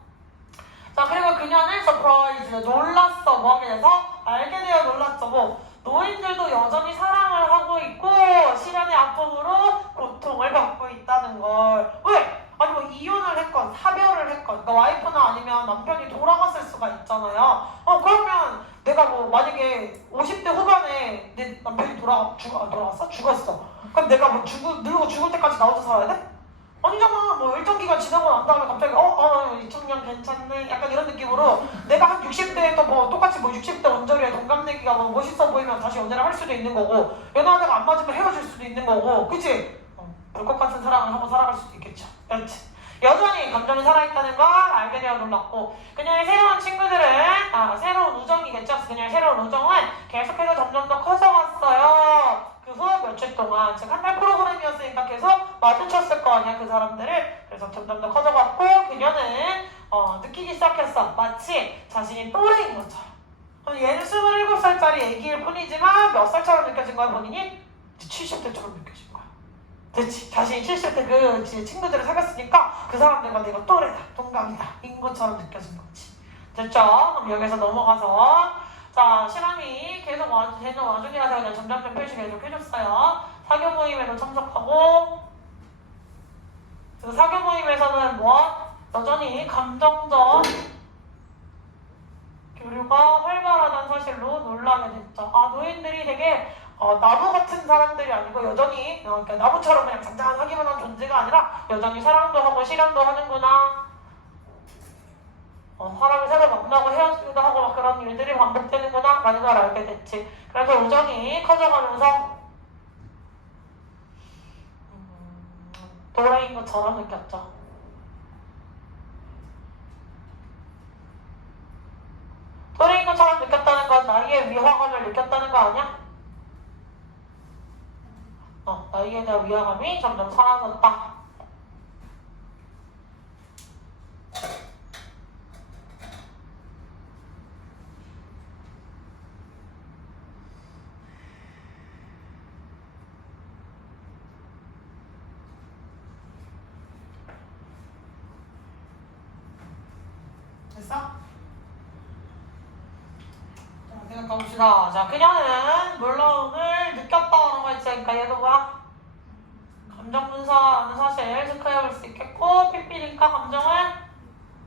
자 그리고 그녀는 surprise 놀랐어. 뭐 하게 돼서? 알게 되어 놀랐죠. 뭐 노인들도 여전히 사랑을 하고 있고 시련의 아픔으로 고통을 받고 있다는 걸. 왜? 아니 뭐 이혼을 했건 사별을 했건 그러니까 와이프나 아니면 남편이 돌아갔을 수가 있잖아요. 그러면 내가 뭐 만약에 50대 후반에 내 남편이 돌아갔어? 죽었어. 그럼 내가 뭐 늙고 죽을 때까지 나 혼자 살아야 돼? 아니잖아. 뭐 일정 기간 지나고 난 다음에 갑자기 이 청년 괜찮네 약간 이런 느낌으로 내가 한 60대에 또 뭐 똑같이 뭐 60대 언저리에 동갑내기가 뭐 멋있어 보이면 다시 연애를 할 수도 있는 거고 연애하다가 안 맞으면 헤어질 수도 있는 거고 그치? 불꽃 같은 사랑을 하고 살아갈 수도 있겠죠. 그렇지. 여전히 감정이 살아있다는 걸 알게 되어 놀랐고 그녀의 새로운 친구들은 새로운 우정이겠죠. 그녀의 새로운 우정은 계속해서 점점 더 커져갔어요. 그 후 며칠 동안 즉 한 달 프로그램이었으니까 계속 마주쳤을 거 아니야 그 사람들을. 그래서 점점 더 커져갔고 그녀는 느끼기 시작했어. 마치 자신이 또래인 것처럼. 얘는 27살짜리 애기일 뿐이지만 몇 살처럼 느껴진 거야 본인이? 70대처럼 느껴진 거야. 그렇지. 자신이 70대 그 친구들을 사귀었으니까 그 사람들과 내가 또래다, 동갑이다 인 것처럼 느껴진 거지. 됐죠? 그럼 여기서 넘어가서 자 실험이 계속 되는 와중이라서 그냥 점점점 표시 계속 해줬어요. 사교 모임에도 참석하고 그 사교 모임에서는 뭐? 여전히 감정적 교류가 활발하다는 사실로 놀라게 됐죠. 노인들이 되게 나무 같은 사람들이 아니고 여전히 그러니까 나무처럼 그냥 잔잔하기만 한 존재가 아니라 여전히 사랑도 하고 실현도 하는구나. 사람을 새로 만나고 헤어지기도 하고 막 그런 일들이 반복되는구나 라는 걸 알게 됐지. 그래서 우정이 커져가면서 또래인 것처럼 느꼈죠. 또래인 것처럼 느꼈다는 건 나이의 위화감을 느꼈다는 거 아니야? 나이에 대한 위화감이 점점 사라졌다. 됐어? 자, 생각해봅시다. 자, 그녀는 물러옴을 느꼈다라는 거 있으니까 얘도 뭐야? 감정분사라는 사실 체크해볼 수 있겠고 PP니까 감정을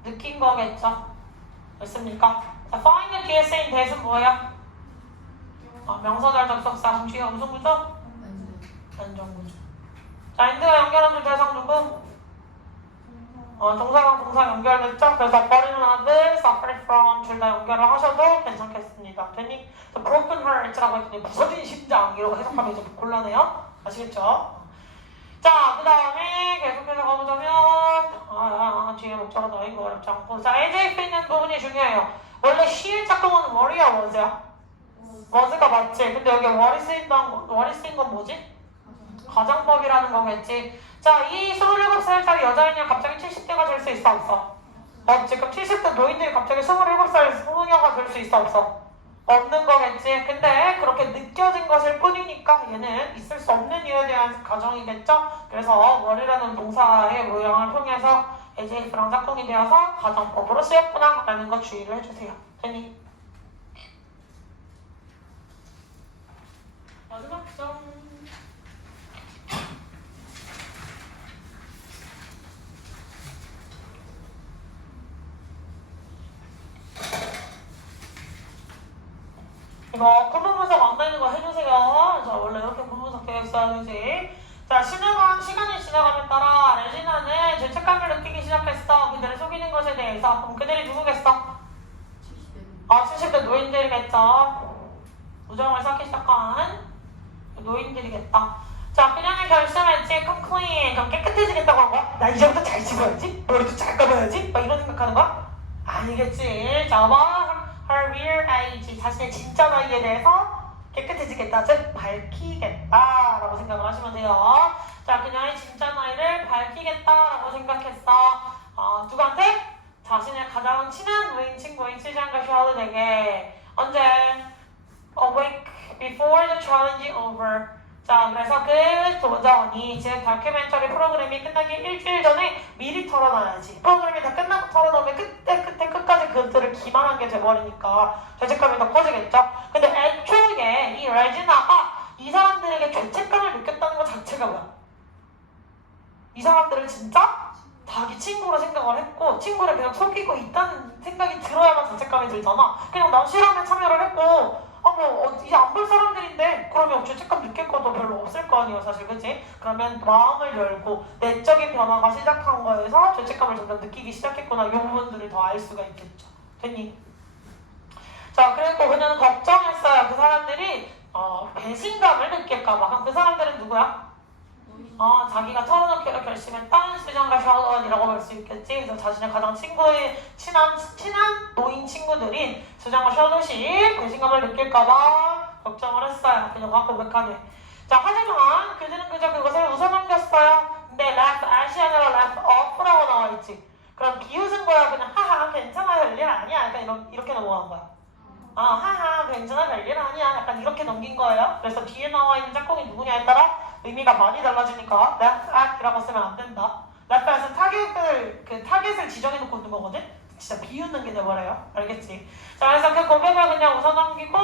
느낀 거겠죠. 됐습니까? 자, find 뒤에 쓰인 대신 뭐예요? 명사절 접속사 공식의 음성구조? 안정구조. 자, 인드가 연결한 줄 대상 누구? 동사랑 동사 연결됐죠? 그래서 버리는 아들, suffer from 둘 다 연결을 하셔도 괜찮겠습니다. 됐니? broken heart라고 했더니 부서진 심장 이라고 해석하면 이제 곤란해요. 아시겠죠? 자, 그 다음에 계속해서 가보자면 뒤에 목적어 넣은 거 어렵지 않고 자, AJF 있는 부분이 중요해요. 원래 she의 짝꿍은 worry야 was야? was가 맞지? 근데 여기 worry 쓰인 건 뭐지? 가정법이라는 거겠지. 자, 이 27살짜리 여자애냐 갑자기 70대가 될 수 있어 없어? 없지. 그럼 70대 노인들이 갑자기 27살 소녀가 될 수 있어 없어? 없는 거겠지. 근데 그렇게 느껴진 것일 뿐이니까 얘는 있을 수 없는 이유에 대한 가정이겠죠. 그래서 월이라는 동사의 모양을 통해서 AJF랑 짝꿍이 되어서 가정법으로 쓰였구나 라는 거 주의를 해주세요. 됐니? 마지막 점. 이거 구문 분석 안 되는 거 해주세요. 자, 원래 이렇게 구문 분석 되어 있어야 되지. 자, 시간이 지나감에 따라 레지나는 죄책감을 느끼기 시작했어. 그들을 속이는 것에 대해서. 그럼 그들이 누구겠어? 70대 노인들이겠죠. 우정을 쌓기 시작한 노인들이겠다. 자, 그녀는 결심했지. come clean. 그럼 깨끗해지겠다고 한 거야? 나 이제부터 잘 집어야지. 머리도 잘 감아야지. 막 이런 생각하는 거야? 아니겠지. 자, her real age, 자신의 진짜 나이에 대해서 깨끗해지겠다, 즉 밝히겠다라고 생각을 하시면 돼요. 자, 그녀의 진짜 나이를 밝히겠다라고 생각했어. 누구한테? 자신의 가장 친한 노인 친구인 시장과 샬롯에게. 언제? A week before the challenge over. 자, 그래서 그 도전이 즉 다큐멘터리 프로그램이 끝나기 일주일 전에 미리 털어놔야지. 프로그램이 다 끝나고 털어놓으면 끝까지 그들을 기만한 게 돼버리니까 죄책감이 더 커지겠죠. 근데 애초에 이 레지나가 이 사람들에게 죄책감을 느꼈다는 것 자체가 뭐야? 이 사람들을 진짜 자기 친구로 생각을 했고 친구를 그냥 속이고 있다는 생각이 들어야만 죄책감이 들잖아. 그냥 난 실험에 참여를 했고 이제 안 볼 사람들인데 그러면 죄책감 느낄 것도 별로 없을 거 아니에요 사실. 그치? 그러면 마음을 열고 내적인 변화가 시작한 거에서 죄책감을 점점 느끼기 시작했구나. 이 부분들을 더 알 수가 있겠죠. 됐니? 자, 그리고 그녀는 걱정했어요. 그 사람들이 배신감을 느낄까봐. 그럼 그 사람들은 누구야? 자기가 털어놓기로 결심했던 수정과 샬롯이라고 볼 수 있겠지. 그래서 자신의 가장 친한 노인 친구들인 수정과 샬롯이 배신감을 느낄까봐 걱정을 했어요. 그녀가 고백하네. 자, 하지만 그들은 그저 그것을 웃어넘겼어요. 근데 laugh at이 아니라 laugh off라고 나와있지. 그럼 비웃은 거야. 그냥 하하 괜찮아 별일 아니야. 약간 이렇게 넘어간 거야. 하하 괜찮아 별일 아니야. 약간 이렇게 넘긴 거예요. 그래서 뒤에 나와있는 짝꿍이 누구냐에 따라 의미가 많이 달라지니까 laugh at이라고 쓰면 안 된다. laugh at은 타겟을 지정해놓고 있는 거거든. 진짜 비웃는 게 돼버려요. 알겠지? 자, 그래서 그 고백을 그냥 웃어넘기고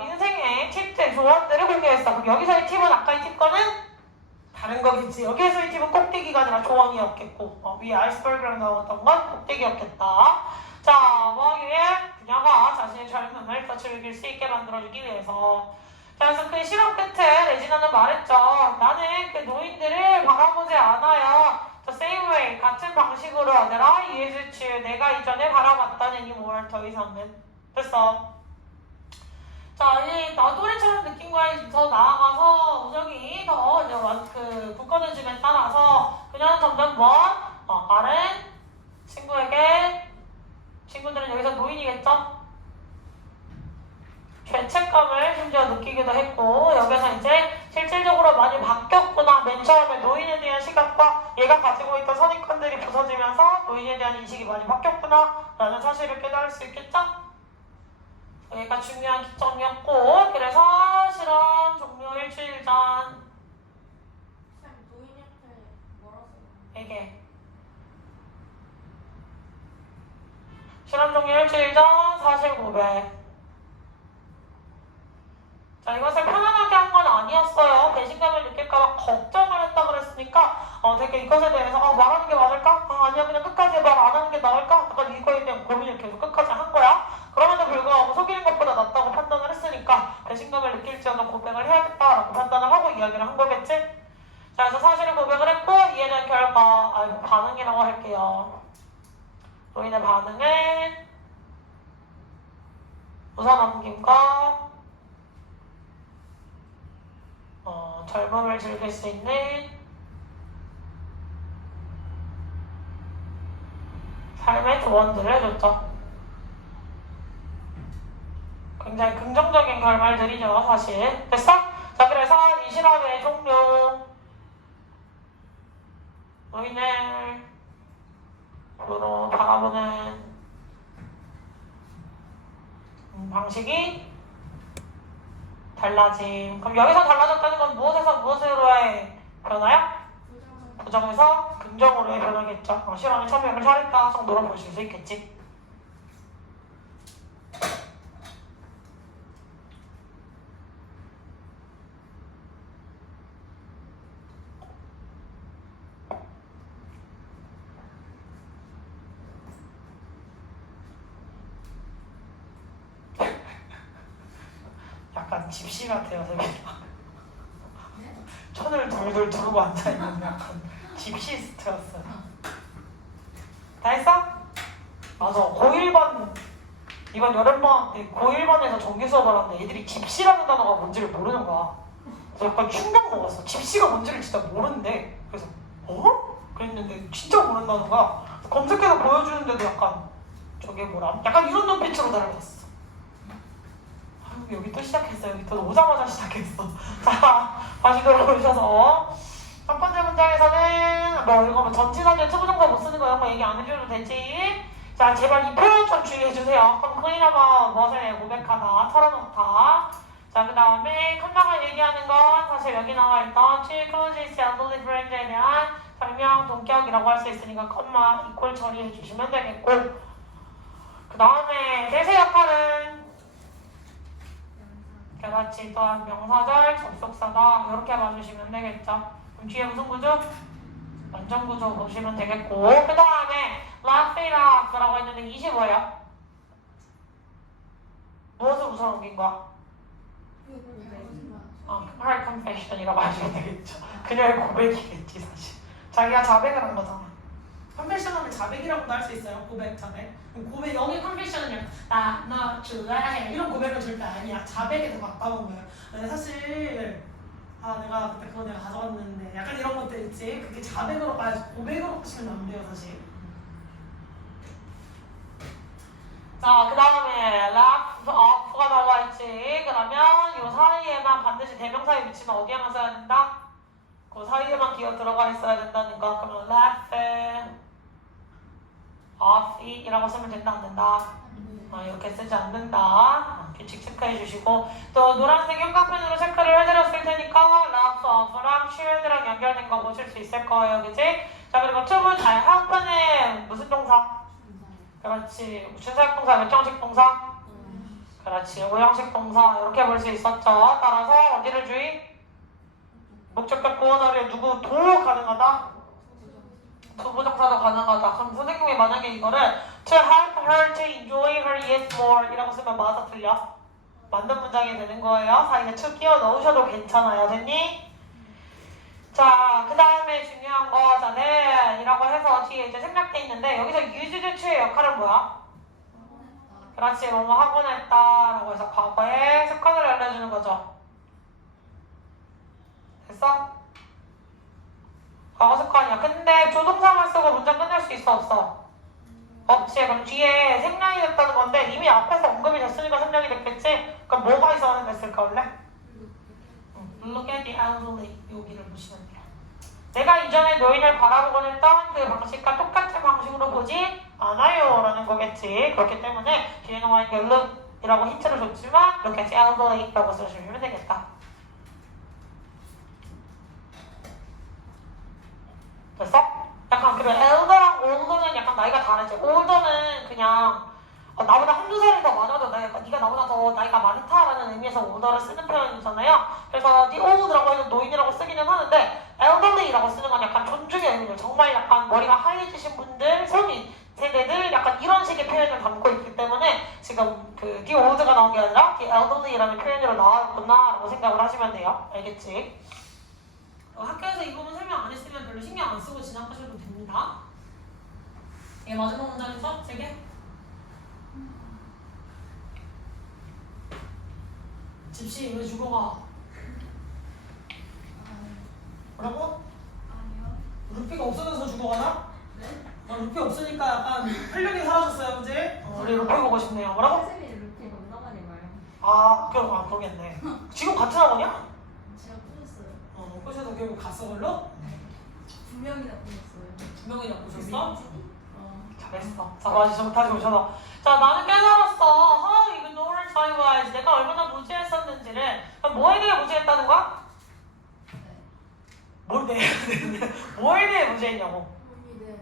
인생의 팁들, 조언들을 공개했어. 그럼 여기서의 팁은 아까 이 팁과는 다른 거겠지. 여기에서의 팁은 꼭대기가 아니라 조언이었겠고 위에 아이스버그랑 나왔던 건 꼭대기였겠다. 자, 뭐 하기 위해? 그녀가 자신의 젊음을 더 즐길 수 있게 만들어주기 위해서. 자, 그래서 그 실험 끝에 레지나는 말했죠. 나는 그 노인들을 바라보지 않아요. The same way, 같은 방식으로 that I used to, 내가 이전에 바라봤던 anymore, 더 이상은. 됐어. 자, 이 나도리처럼 느낀 거에 더 나아가서 우정이 더 이제 굳건해짐에 따라서 그녀는 점점 다른 친구들은 여기서 노인이겠죠? 죄책감을 심지어 느끼기도 했고 여기서 이제 실질적으로 많이 바뀌었구나. 맨 처음에 노인에 대한 시각과 얘가 가지고 있던 선입관들이 부서지면서 노인에 대한 인식이 많이 바뀌었구나 라는 사실을 깨달을 수 있겠죠? 여기가 중요한 기점이었고 그래서 실험 종료 일주일 전 노인 옆에 뭐라고 써요? 이게 실험 종료 일주일 전 사실 고백. 자, 이것을 편안하게 한 건 아니었어요. 배신감을 느낄까봐 걱정을 했다 그랬으니까 되게 이것에 대해서 말하는 게 맞을까? 아니야 그냥 끝까지 말 안 하는 게 나을까? 약간 이거에 대한 고민을 계속 끝까지 한 거야. 그럼에도 불구하고 속이는 것보다 낫다고 판단을 했으니까 배신감을 느낄지어도 고백을 해야겠다라고 판단을 하고 이야기를 한 거겠지? 자, 그래서 사실을 고백을 했고 이에 대한 결과, 반응이라고 할게요. 로인의 반응은 웃어넘김과 젊음을 즐길 수 있는 삶의 조언들을 해줬죠. 굉장히 긍정적인 결말들이죠, 사실. 됐어? 자, 그래서 이 실험의 종료. 노인을 으로 바라보는 방식이 달라짐. 그럼 여기서 달라졌다는 건 무엇에서 무엇으로의 변화야? 부정에서 긍정으로의 변화겠죠. 실험에 참여를 잘했다 정도로 보실 수 있겠지. 약간 집시 같아요, 세빈아. 천을 돌돌 두르고 앉아있는 약간 집시스트였어요. 다 했어? 맞아. 고1반 이번 여름방학 때 고1반에서 정규 수업을 하는데 애들이 집시라는 단어가 뭔지를 모르는 거야. 그래서 약간 충격 먹었어. 집시가 뭔지를 진짜 모르는데 그래서 그랬는데 진짜 모른다는 거야. 검색해서 보여주는데도 약간 저게 뭐라? 약간 이런 눈빛으로 나를 봤어. 여기 또 시작했어요. 여기 또 오자마자 시작했어. 자, 다시 들어오셔서 첫 번째 문장에서는 이거 전치사절 투부정사 못 쓰는 거 이런 거 얘기 안 해줘도 되지. 자, 제발 이 표현 좀 주의해주세요. 컴플레인하면 무엇에 고백하다, 털어놓다. 자, 그 다음에 칸나가 얘기하는 건 사실 여기 나와있던 Chilcosis elderly friend에 대한 설명, 동격이라고 할 수 있으니까 컴마, 이꼴 처리해주시면 되겠고, 그 다음에 대세 역할은 그렇지. 또한 명사절, 접속사다 이렇게 봐주시면 되겠죠. 그럼 뒤에 무슨 구조? 완전 구조 보시면 되겠고, 그 다음에 laugh it off라고 했는데 25예요. 무엇을 웃어넘긴 거야? her confession이라고 하시면 되겠죠. 그녀의 고백이겠지 사실. 자기가 자백을 한 거잖아. 컨페션 하면 자백이라고도 할 수 있어요. 고백, 자백. 고백, 여기 컨페션은 나 좋아해 이런 고백은 절대 아니야. 자백에 더 가까운 거예요. 근데 사실 내가 그때 그거 내가 가져왔는데 약간 이런 것들 있지. 그게 자백으로 가야지 고백으로 하시면 안 돼요 사실. 자, 그 다음에 laugh off가 나와 있지. 그러면 이 사이에만 반드시 대명사의 위치는 어디에만 써야 된다? 그 사이에만 기어 들어가 있어야 된다는 거. 그러면 laugh off 이라고 쓰면 된다 안 된다? 이렇게 쓰지 않는다. 규칙 체크해 주시고, 또 노란색 형광펜으로 체크를 해드렸을 테니까 laugh off랑 shield랑 연결된 거 보실 수 있을 거예요, 그치? 자, 그리고 투부 형편에 무슨 동사? 그렇지. 준사역 동사, 몇 정식 동사? 그렇지. 오형식 동사 이렇게 볼 수 있었죠. 따라서 어디를 주의? 목적격 보호 자리에 누구 도 가능하다? 투부정사도 가능하다. 그럼 선생님이 만약에 이거를 to help her to enjoy her yet more 이라고 쓰면 맞아 틀려? 맞는 문장이 되는 거예요. 사이에 to 끼워 넣으셔도 괜찮아요. 됐니? 자, 그 다음에 중요한 거, 자, 이라고 해서 뒤에 이제 생략돼 있는데, 여기서 used to의 역할은 뭐야? 그렇지, 뭐뭐 하곤 했다 라고 해서 과거의 습관을 알려주는 거죠. 됐어? 과거 습관이야. 근데 조동사만 쓰고 문장 끝낼 수 있어, 없어? 없지. 그럼 뒤에 생략이 됐다는 건데, 이미 앞에서 언급이 됐으니까 생략이 됐겠지? 그럼 뭐가 있어야 됐을까, 원래? Look at the elderly. 여기를 보시면 돼요. 내가 이전에 노인을 바라보곤 했던 그 방식과 똑같은 방식으로 보지 않아요 라는 거겠지. 그렇기 때문에 뒤에 나와 있는 look이라고 힌트를 줬지만 Look at the elderly 라고 써주시면 되겠다. 됐어? 약간 그리고 elder랑 older는 약간 나이가 다르지. older는 그냥 나보다 한두 살이 더 많아도 네가 나보다 더 나이가 많다라는 의미에서 older를 쓰는 표현이잖아요. 그래서 the old라고 해서 노인이라고 쓰기는 하는데 elderly라고 쓰는 건 약간 존중의 의미로 정말 약간 머리가 하얘지신 분들, 성인 세대들 약간 이런 식의 표현을 담고 있기 때문에 지금 그 the old가 나온 게 아니라 the elderly라는 표현으로 나왔구나라고 생각을 하시면 돼요. 알겠지? 학교에서 이 부분 설명 안 했으면 별로 신경 안 쓰고 지나가셔도 됩니다. 이게 마지막 문장에서 3개? 집시 왜 죽어가? 뭐라고? 아니요. 루피가 없어져서 죽어가나? 네? 루피 없으니까 약간 활력이 사라졌어요, 그지? 우리 루피 보고 싶네요. 뭐라고? 선생님이 루피 건너가니 봐요. 그러겠네. 지금 같은 학원이야? 제가 뿌렸어요. 꼬셔서 결국 갔어, 걸로? 분명이나 뿌렸어요. 2명이나 꼬셨어? 어. 잘했어. 자, 다시 오셔서. 자, 나는 깨달았어. ignore I was. 내가 얼마나 무지했었는지를. 그럼 뭐에 대해 무지했다는 거야? 네. 뭐에 대해 무지했냐고. 네.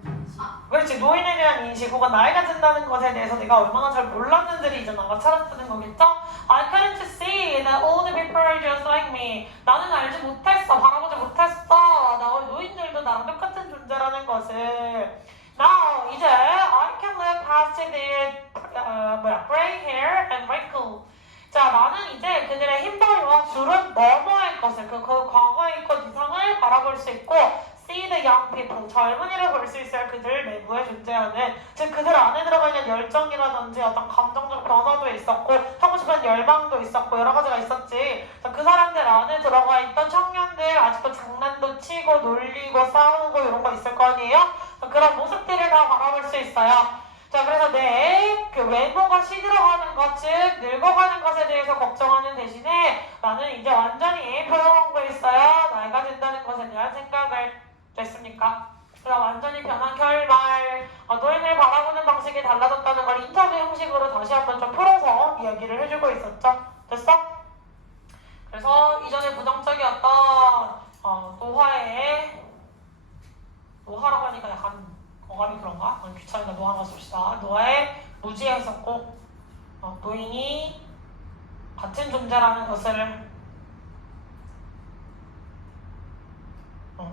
그렇지. 노인에 대한 인식 혹은 나이가 든다는 것에 대해서 내가 얼마나 잘 몰랐는지를 이제 나가 찾았다는 거겠죠? I couldn't see that all the people are just like me. 나는 알지 못했어. 바라보지 못했어. 나 노인들도 나랑 똑같은 존재라는 것을. Now, 이제 I can look past their gray hair and wrinkle. 자, 나는 이제 그들의 흰머리와 주름 너머의 것을, 그 과거의 것 이상을 바라볼 수 있고 see the young people, 젊은이를 볼 수 있어요. 그들 내부에 존재하는, 즉 그들 안에 들어가 있는 열정이라든지 어떤 감정적 변화도 있었고 하고 싶은 열망도 있었고 여러 가지가 있었지. 자, 그 사람들 안에 들어가 있던 청년들 아직도 장난도 치고 놀리고 싸우고 이런 거 있을 거 아니에요? 자, 그런 모습들을 다 바라볼 수 있어요. 자, 그래서 내 그 외모가 시들어가는 것, 즉 늙어가는 것에 대해서 걱정하는 대신에 나는 이제 완전히 표현하고 있어요. 나이가 든다는 것에 대한 생각을. 됐습니까? 그럼 완전히 변한 결말, 노인을 바라보는 방식이 달라졌다는 걸 인터뷰 형식으로 다시 한번 좀 풀어서 이야기를 해주고 있었죠. 됐어? 그래서 이전에 부정적이었던 노화라고 하니까 약간 어감이 그런가? 귀찮으니까 노화가 씁시다. 노화에 무지했었고 노인이 같은 존재라는 것을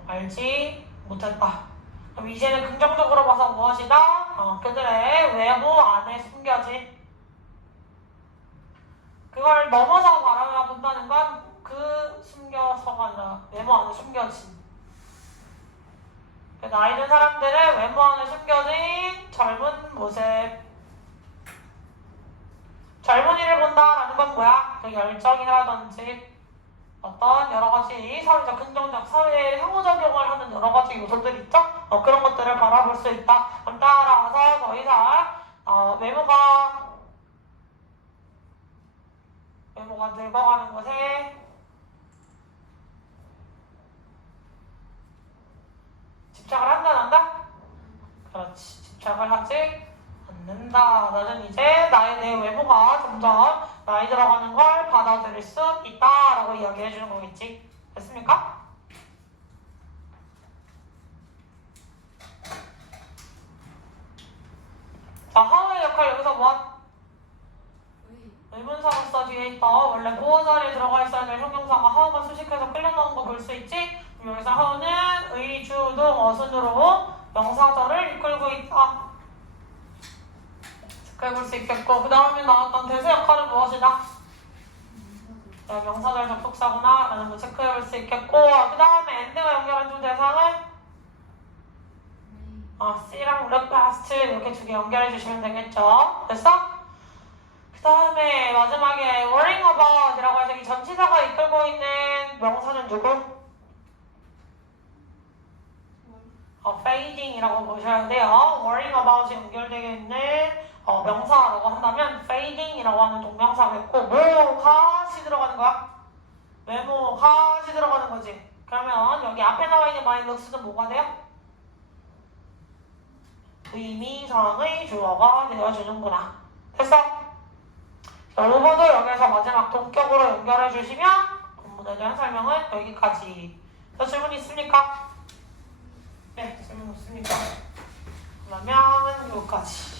알지 못했다. 그럼 이제는 긍정적으로 봐서 무엇이다? 그들의 외모 안에 숨겨진, 그걸 넘어서 바라본다는 건 그 숨겨서가 아니라 외모 안에 숨겨진, 나이 든 사람들의 외모 안에 숨겨진 젊은 모습. 젊은이를 본다라는 건 뭐야? 그 열정이라든지 어떤 여러 가지 사회적 긍정적 사회에 상호작용을 하는 여러 가지 요소들 있죠? 그런 것들을 바라볼 수 있다. 그럼 따라서 더 이상 외모가 늙어가는 것에 집착을 한다, 안 한다? 그렇지. 집착을 하지 않는다. 나는 이제 내 외모가 점점 나이 들어가는 걸 받아들일 수 있다라고 이야기해 주는 거겠지. 됐습니까? 자, 하우의 역할 여기서 무엇? 의문사로서 뒤에 있다. 원래 보호 자리에 들어가 있어야 될 형용사가 하우가 수식해서 끌려 나온 거 볼 수 있지? 여기서 하우는 의, 주, 동, 어순으로 명사절을 이끌고 있다. 체크해볼 수 있겠고, 그 다음에 나왔던 대세 역할은 무엇이다? 명사절 접속사구나 라는 거 체크해볼 수 있겠고, 그 다음에 and가 연결해준 대상은 C랑 look past 이렇게 두 개 연결해 주시면 되겠죠. 됐어? 그 다음에 마지막에 worrying about 이라고 해서 이 전치사가 이끌고 있는 명사는 누구? fading 이라고 보셔야 돼요. worrying about이 연결되어 있는 명사라고 한다면 fading 이라고 하는 동명사겠고, 뭐가 시 들어가는 거야? 외모가 시 들어가는 거지. 그러면 여기 앞에 나와 있는 my looks는 뭐가 돼요? 의미상의 주어가 되어주는구나. 됐어? 자, 로버도 여기서 마지막 동격으로 연결해 주시면 본문에 대한 설명은 여기까지. 자, 질문 있습니까? 네, 질문 없습니까? 그러면 여기까지.